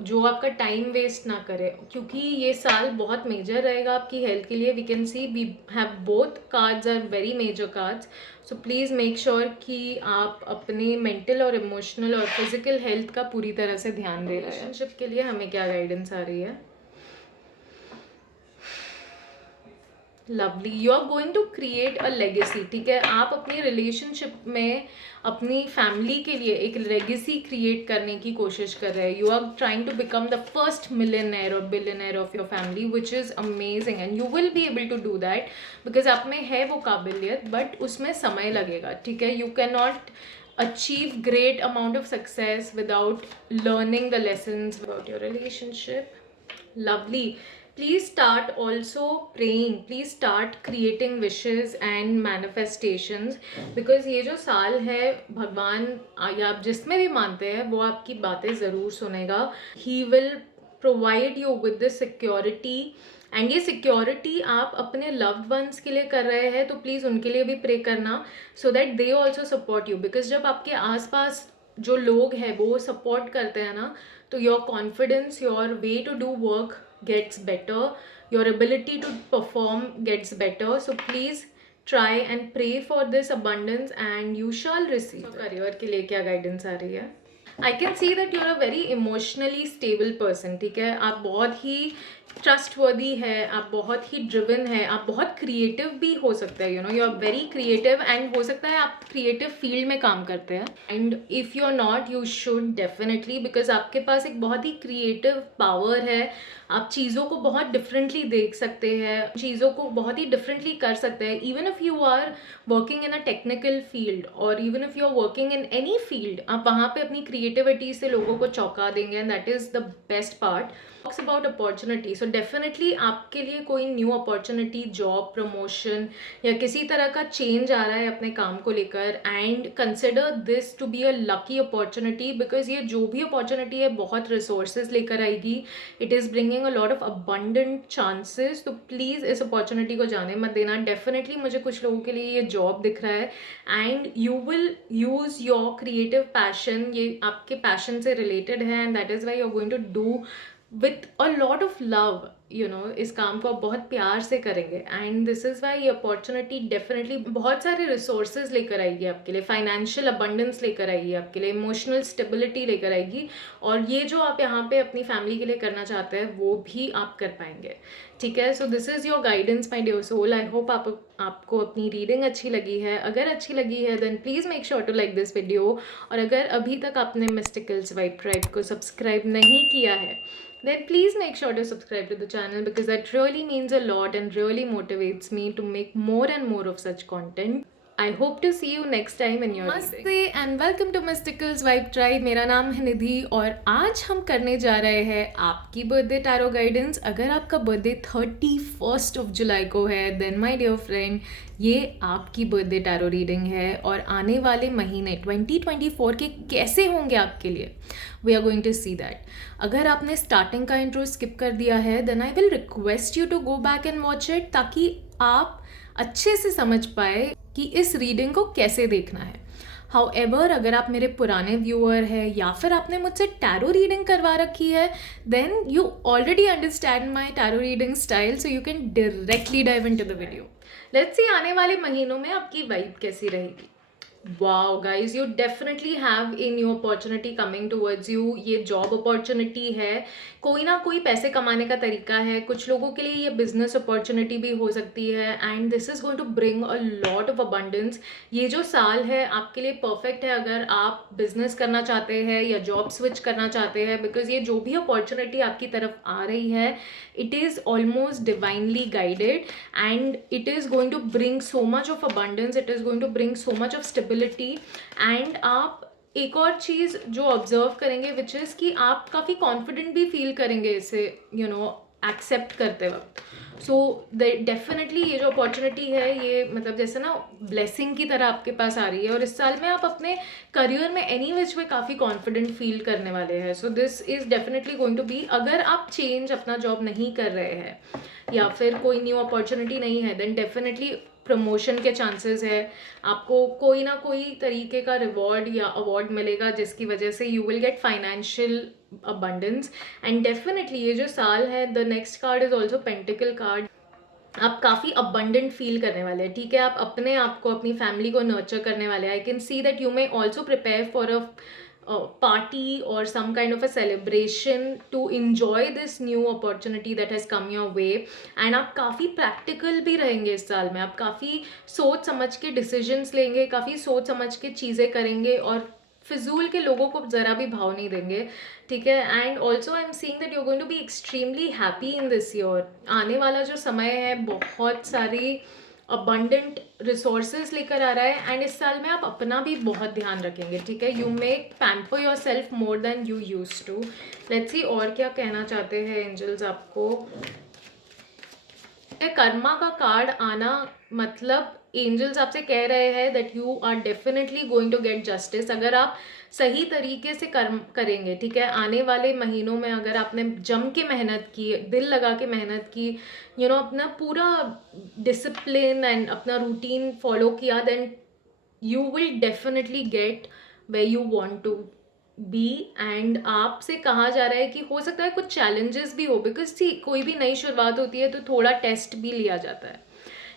जो आपका टाइम वेस्ट ना करे, क्योंकि ये साल बहुत मेजर रहेगा आपकी हेल्थ के लिए. We can see we have both cards are very major cards, so please make sure कि आप अपने मेंटल और इमोशनल और फिजिकल हेल्थ का पूरी तरह से ध्यान दे रहे हैं. रिलेशनशिप के लिए हमें क्या गाइडेंस आ रही है? Lovely, you are going to create a legacy. ठीक है. आप अपनी रिलेशनशिप में अपनी फैमिली के लिए एक लेगेसी क्रिएट करने की कोशिश कर रहे हैं. You are trying to become the first millionaire और billionaire of your family, which is amazing and you will be able to do that because आप में है वो काबिलियत, बट उसमें समय लगेगा. ठीक है. You can not achieve great amount of success without learning the lessons about your relationship. Lovely. Please start also praying. Please start creating wishes and manifestations, because ये जो साल है भगवान या आप जिसमें भी मानते हैं वो आपकी बातें ज़रूर सुनेगा. He will provide you with this security, and ये सिक्योरिटी आप अपने लव्ड वंस के लिए कर रहे हैं तो प्लीज़ उनके लिए भी प्रे करना सो that they also support you. Because जब आपके आसपास जो लोग हैं वो सपोर्ट करते हैं ना, तो your confidence, your way to do work gets better, your ability to perform gets better. So please try and pray for this abundance and you shall receive. Career के लिए क्या गाइडेंस आ रही है? I can see that you are a very emotionally stable person. ठीक है. आप बहुत ही ट्रस्टवर्दी है, आप बहुत ही ड्रिवन है, आप बहुत क्रिएटिव भी हो सकता है. You know you are very creative and हो सकता है आप क्रिएटिव फील्ड में काम करते हैं. And if you are not, you should definitely, because आपके पास एक बहुत ही क्रिएटिव पावर है. आप चीज़ों को बहुत डिफरेंटली देख सकते हैं, चीज़ों को बहुत ही डिफरेंटली कर सकते हैं. Even if you are working in a technical field और even if you are working in any field, आप वहाँ पे अपनी क्रिएटिविटी से लोगों को चौंका देंगे and that is the best part. Talks about opportunity, so definitely आपके लिए कोई न्यू अपॉर्चुनिटी, जॉब, प्रमोशन या किसी तरह का चेंज आ रहा है अपने काम को लेकर. And consider this to be a lucky opportunity, because ये जो भी अपॉर्चुनिटी है बहुत रिसोर्सेज लेकर आएगी. It is bringing a lot of abundant chances. तो प्लीज़ इस अपॉर्चुनिटी को जाने मत देना. डेफिनेटली मुझे कुछ लोगों के लिए ये जॉब दिख रहा है and you will use your creative passion. ये आपके पैशन से रिलेटेड है and that is why you are going to do with a lot of love. इस काम को आप बहुत प्यार से करेंगे, एंड दिस इज़ वाई ये अपॉर्चुनिटी डेफिनेटली बहुत सारे रिसोर्सेज लेकर आएगी आपके लिए, फाइनेंशियल अबंडेंस लेकर आएगी आपके लिए, इमोशनल स्टेबिलिटी लेकर आएगी, और ये जो आप यहाँ पे अपनी फैमिली के लिए करना चाहते हैं वो भी आप कर पाएंगे, ठीक है। So this is your guidance my dear soul. I hope आपको अपनी रीडिंग अच्छी लगी है। अगर अच्छी लगी है then please make sure to like this video, और अगर अभी तक आपने मिस्टिकल्स वाइब ट्राइब को सब्सक्राइब नहीं किया है then please make sure to subscribe to the channel, because that really means a lot and really motivates me to make more and more of such content. I hope to see you next time in your नमस्ते and welcome to Mysticals vibe Tribe. मेरा नाम है निधि और आज हम करने जा रहे हैं आपकी बर्थडे टैरो गाइडेंस। अगर आपका बर्थडे 31 जुलाई को है देन माय डियर फ्रेंड ये आपकी बर्थडे टैरो रीडिंग है, और आने वाले महीने 2024 के कैसे होंगे आपके लिए we are going to see that. अगर आपने स्टार्टिंग का इंट्रो स्किप कर दिया है then I will request you to go back and watch it, ताकि आप अच्छे से समझ पाए कि इस रीडिंग को कैसे देखना है। हाउएवर अगर आप मेरे पुराने व्यूअर हैं या फिर आपने मुझसे टैरो रीडिंग करवा रखी है then you already understand my tarot reading style, so you can directly dive into the video. Let's see आने वाले महीनों में आपकी वाइब कैसी रहेगी। Wow guys, you definitely have a new opportunity coming towards you. ये जॉब अपॉर्चुनिटी है, कोई ना कोई पैसे कमाने का तरीका है, कुछ लोगों के लिए ये बिजनेस अपॉर्चुनिटी भी हो सकती है, and this is going to bring a lot of abundance. ये जो साल है आपके लिए परफेक्ट है अगर आप बिजनेस करना चाहते हैं या जॉब स्विच करना चाहते हैं, बिकॉज ये जो भी अपॉर्चुनिटी आपकी तरफ आ रही है it is almost divinely guided and it is going to bring so much of abundance, it is going to bring so much of stability। and आप एक और चीज़ जो ऑब्जर्व करेंगे विच इज़ कि आप काफ़ी कॉन्फिडेंट भी फील करेंगे इसे एक्सेप्ट करते वक्त। सो डेफिनेटली ये जो अपॉर्चुनिटी है ये मतलब जैसे ना ब्लेसिंग की तरह आपके पास आ रही है, और इस साल में आप अपने करियर में एनी विच वे काफ़ी कॉन्फिडेंट फील करने वाले हैं। So this is definitely going to be, अगर आप चेंज अपना जॉब नहीं कर रहे हैं या फिर कोई न्यू अपॉर्चुनिटी नहीं है देन डेफिनेटली प्रमोशन के चांसेस है, आपको कोई ना कोई तरीके का रिवॉर्ड या अवार्ड मिलेगा जिसकी वजह से you will get financial abundance. And definitely ये जो साल है the next card is also pentacle card, आप काफ़ी अबंडेंट फील करने वाले हैं, ठीक है। आप अपने आप को अपनी फैमिली को नर्चर करने वाले हैं। आई can see that you may also prepare for a party or some kind of a celebration to enjoy this new opportunity that has come your way। and आप काफ़ी प्रैक्टिकल भी रहेंगे इस साल में, आप काफ़ी सोच समझ के डिसीजंस लेंगे, काफ़ी सोच समझ के चीज़ें करेंगे और फिजूल के लोगों को ज़रा भी भाव नहीं देंगे, ठीक है। And also I am seeing that you are going to be extremely happy in this year. आने वाला जो समय है बहुत सारी अबंडेंट रिसोर्सेज लेकर आ रहा है, एंड इस साल में आप अपना भी बहुत ध्यान रखेंगे, ठीक है। You make pamper yourself more than you use to. Let's see और क्या कहना चाहते हैं एंजल्स आपको। कर्मा का कार्ड आना मतलब एंजल्स आपसे कह रहे हैं that you are definitely going to get justice. अगर आप सही तरीके से कर्म करेंगे, ठीक है, आने वाले महीनों में अगर आपने जम के मेहनत की, दिल लगा के मेहनत की, अपना पूरा डिसिप्लिन एंड अपना रूटीन फॉलो किया, then you will definitely get way you want to be. And आपसे कहा जा रहा है कि हो सकता है कुछ चैलेंजेस भी हो, बिकॉज कोई भी नई शुरुआत होती है तो थोड़ा टेस्ट भी लिया जाता है,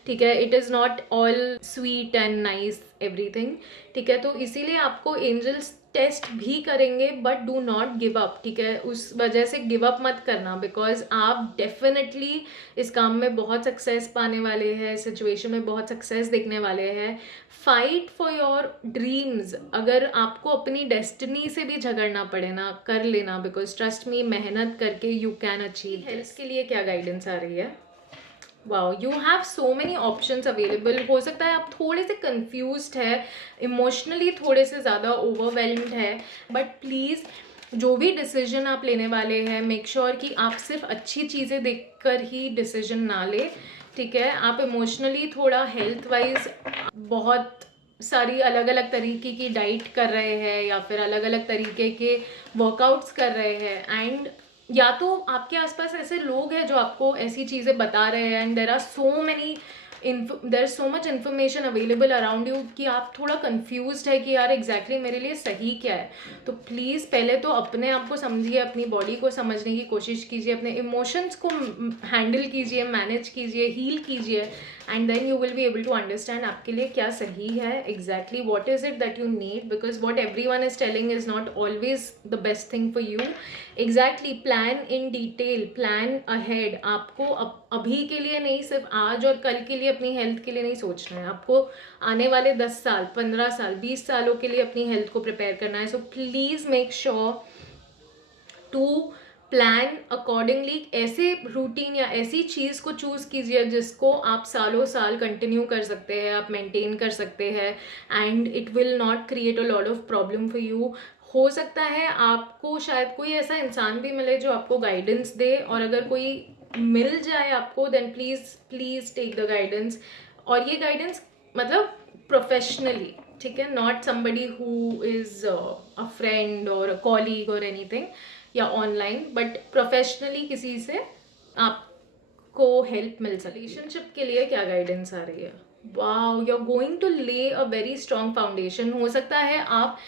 ठीक है। It is not all sweet and nice everything, ठीक है। तो इसीलिए आपको एंजल्स टेस्ट भी करेंगे, but do not give up, ठीक है। उस वजह से गिव अप मत करना, बिकॉज आप डेफिनेटली इस काम में बहुत सक्सेस पाने वाले हैं, सिचुएशन में बहुत सक्सेस देखने वाले हैं। फाइट फॉर योर ड्रीम्स, अगर आपको अपनी डेस्टिनी से भी झगड़ना पड़े ना, कर लेना, बिकॉज ट्रस्ट मी मेहनत करके यू कैन अचीव। हेल्थ के लिए क्या गाइडेंस आ रही है? Wow, you have so many options available. हो सकता है आप थोड़े से कंफ्यूज्ड है, इमोशनली थोड़े से ज़्यादा ओवरवेल्म्ड है, बट प्लीज़ जो भी डिसीजन आप लेने वाले हैं मेक श्योर कि आप सिर्फ अच्छी चीज़ें देखकर ही डिसीजन ना ले, ठीक है। आप इमोशनली थोड़ा हेल्थ वाइज बहुत सारी अलग अलग तरीके की डाइट कर रहे हैं या फिर अलग अलग तरीके के वर्कआउट्स कर रहे हैं, एंड या तो आपके आसपास ऐसे लोग हैं जो आपको ऐसी चीज़ें बता रहे हैं, and there are so many there so much information available around you कि आप थोड़ा कंफ्यूज्ड है कि यार एग्जैक्टली मेरे लिए सही क्या है. तो प्लीज़ पहले तो अपने आप को समझिए, अपनी बॉडी को समझने की कोशिश कीजिए, अपने इमोशंस को हैंडल कीजिए, मैनेज कीजिए, हील कीजिए, and then you will be able to understand आपके लिए क्या सही है, exactly what is it that you need, because what everyone is telling is not always the best thing for you. Exactly plan in detail, plan ahead. आपको अभी के लिए नहीं, सिर्फ आज और कल के लिए अपनी हेल्थ के लिए नहीं सोचना है, आपको आने वाले 10 साल, 15 साल, 20 सालों के लिए अपनी हेल्थ को प्रिपेयर करना है. So please make sure to plan accordingly. ऐसे रूटीन या ऐसी चीज़ को चूज़ कीजिए जिसको आप सालों साल कंटिन्यू कर सकते हैं, आप मेंटेन कर सकते हैं, and it will not create a lot of problem for you. हो सकता है आपको शायद कोई ऐसा इंसान भी मिले जो आपको गाइडेंस दे, और अगर कोई मिल जाए आपको then please take the guidance. और ये गाइडेंस मतलब प्रोफेशनली, ठीक है, not somebody who is a friend और अ कॉलीग और एनीथिंग या ऑनलाइन, बट प्रोफेशनली किसी से आपको हेल्प मिल सके. रिलेशनशिप के लिए क्या गाइडेंस आ रही है? Wow, you are going to lay a very strong foundation. हो सकता है आप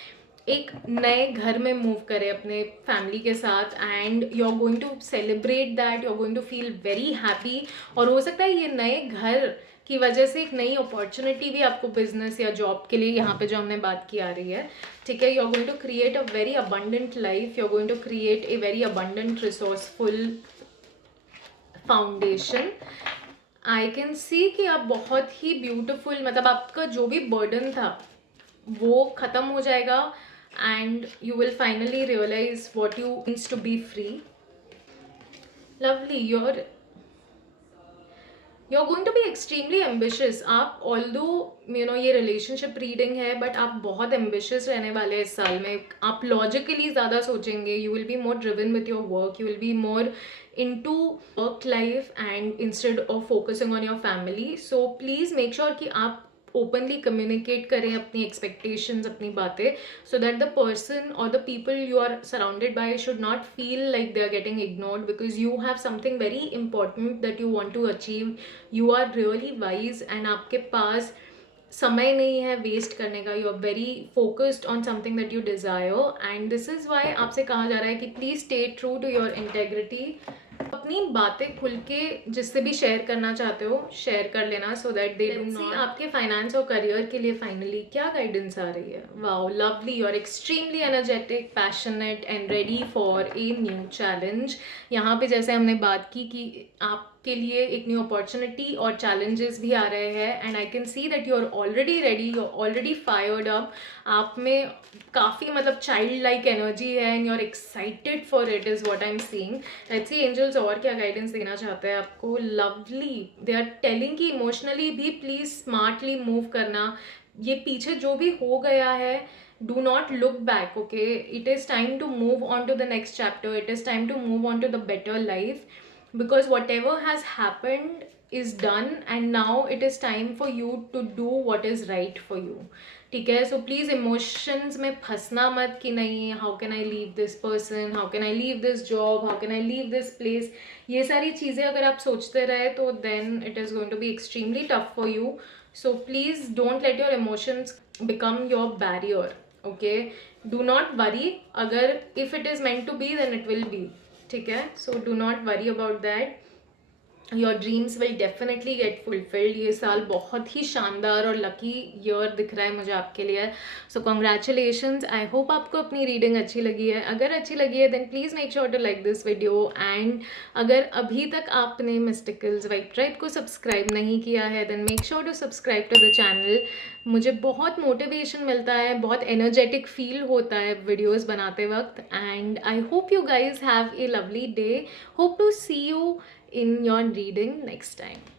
एक नए घर में मूव करें अपने फैमिली के साथ, and you are going to celebrate that, you are going to feel very happy. और हो सकता है ये नए घर की वजह से एक नई अपॉर्चुनिटी भी आपको बिजनेस या जॉब के लिए, यहाँ पे जो हमने बात की, आ रही है. ठीक है, you are going to create a very abundant life, you are going to create a very abundant resourceful foundation. I can see कि आप बहुत ही ब्यूटिफुल, मतलब आपका जो भी बर्डन था वो ख़त्म हो जाएगा, and you will finally realize what you means to be free. Lovely. You're going to be extremely ambitious. आप although ये relationship reading है, but आप बहुत ambitious रहने वाले इस साल में. आप logically ज़्यादा सोचेंगे, you will be more driven with your work, you will be more into work life and instead of focusing on your family. So please make sure कि आप ओपनली कम्युनिकेट करें अपनी एक्सपेक्टेशंस, अपनी बातें, सो दैट द पर्सन और the people you are surrounded by should not feel like they are getting ignored, because you have something very important that you want to achieve. You are really wise and आपके पास समय नहीं है waste करने का. You are very focused on something that you desire, and this is why आपसे कहा जा रहा है कि please stay true to your integrity. अपनी बातें खुल के जिससे भी शेयर करना चाहते हो शेयर कर लेना, so that they do not. आपके फाइनेंस और करियर के लिए फाइनली क्या गाइडेंस आ रही है? Wow, lovely. You are extremely energetic, passionate and ready for a new challenge. यहाँ पे जैसे हमने बात की कि आपके लिए एक न्यू अपॉर्चुनिटी और चैलेंजेस भी आ रहे हैं, and I can see that you are already ready, you are already fired up. आप में काफ़ी मतलब चाइल्ड लाइक एनर्जी है, and you are excited for it, is what I am seeing. Let's see angels और क्या guidance देना चाहते हैं आपको. लवली. दे आर टेलिंग कि इमोशनली भी प्लीज़ स्मार्टली मूव करना. ये पीछे जो भी हो गया है, do not look back, okay? It is time to move on to the next chapter. It is time to move on to the better life, because whatever has happened is done, and now it is time for you to do what is right for you. ठीक है, so please emotions में फंसना मत कि नहीं, how can I leave this person, how can I leave this job, how can I leave this place. ये सारी चीज़ें अगर आप सोचते रहे तो then it is going to be extremely tough for you. So please don't let your emotions become your barrier, okay? Do not worry. अगर if it is meant to be then it will be, ठीक है? So do not worry about that. Your dreams will definitely gate fulfilled. ये साल बहुत ही शानदार और lucky year दिख रहा है मुझे आपके लिए. सो कॉन्ग्रेचुलेशंस. आई होप आपको अपनी रीडिंग अच्छी लगी है. अगर अच्छी लगी है then please make sure to like this video, and अगर अभी तक आपने मिस्टिकल्स वाइब ट्राइब को सब्सक्राइब नहीं किया है then make sure to subscribe to the channel. मुझे बहुत मोटिवेशन मिलता है, बहुत एनर्जेटिक फील होता है वीडियोज़ बनाते वक्त, and I hope you guys have a lovely day. Hope to see you in your reading next time.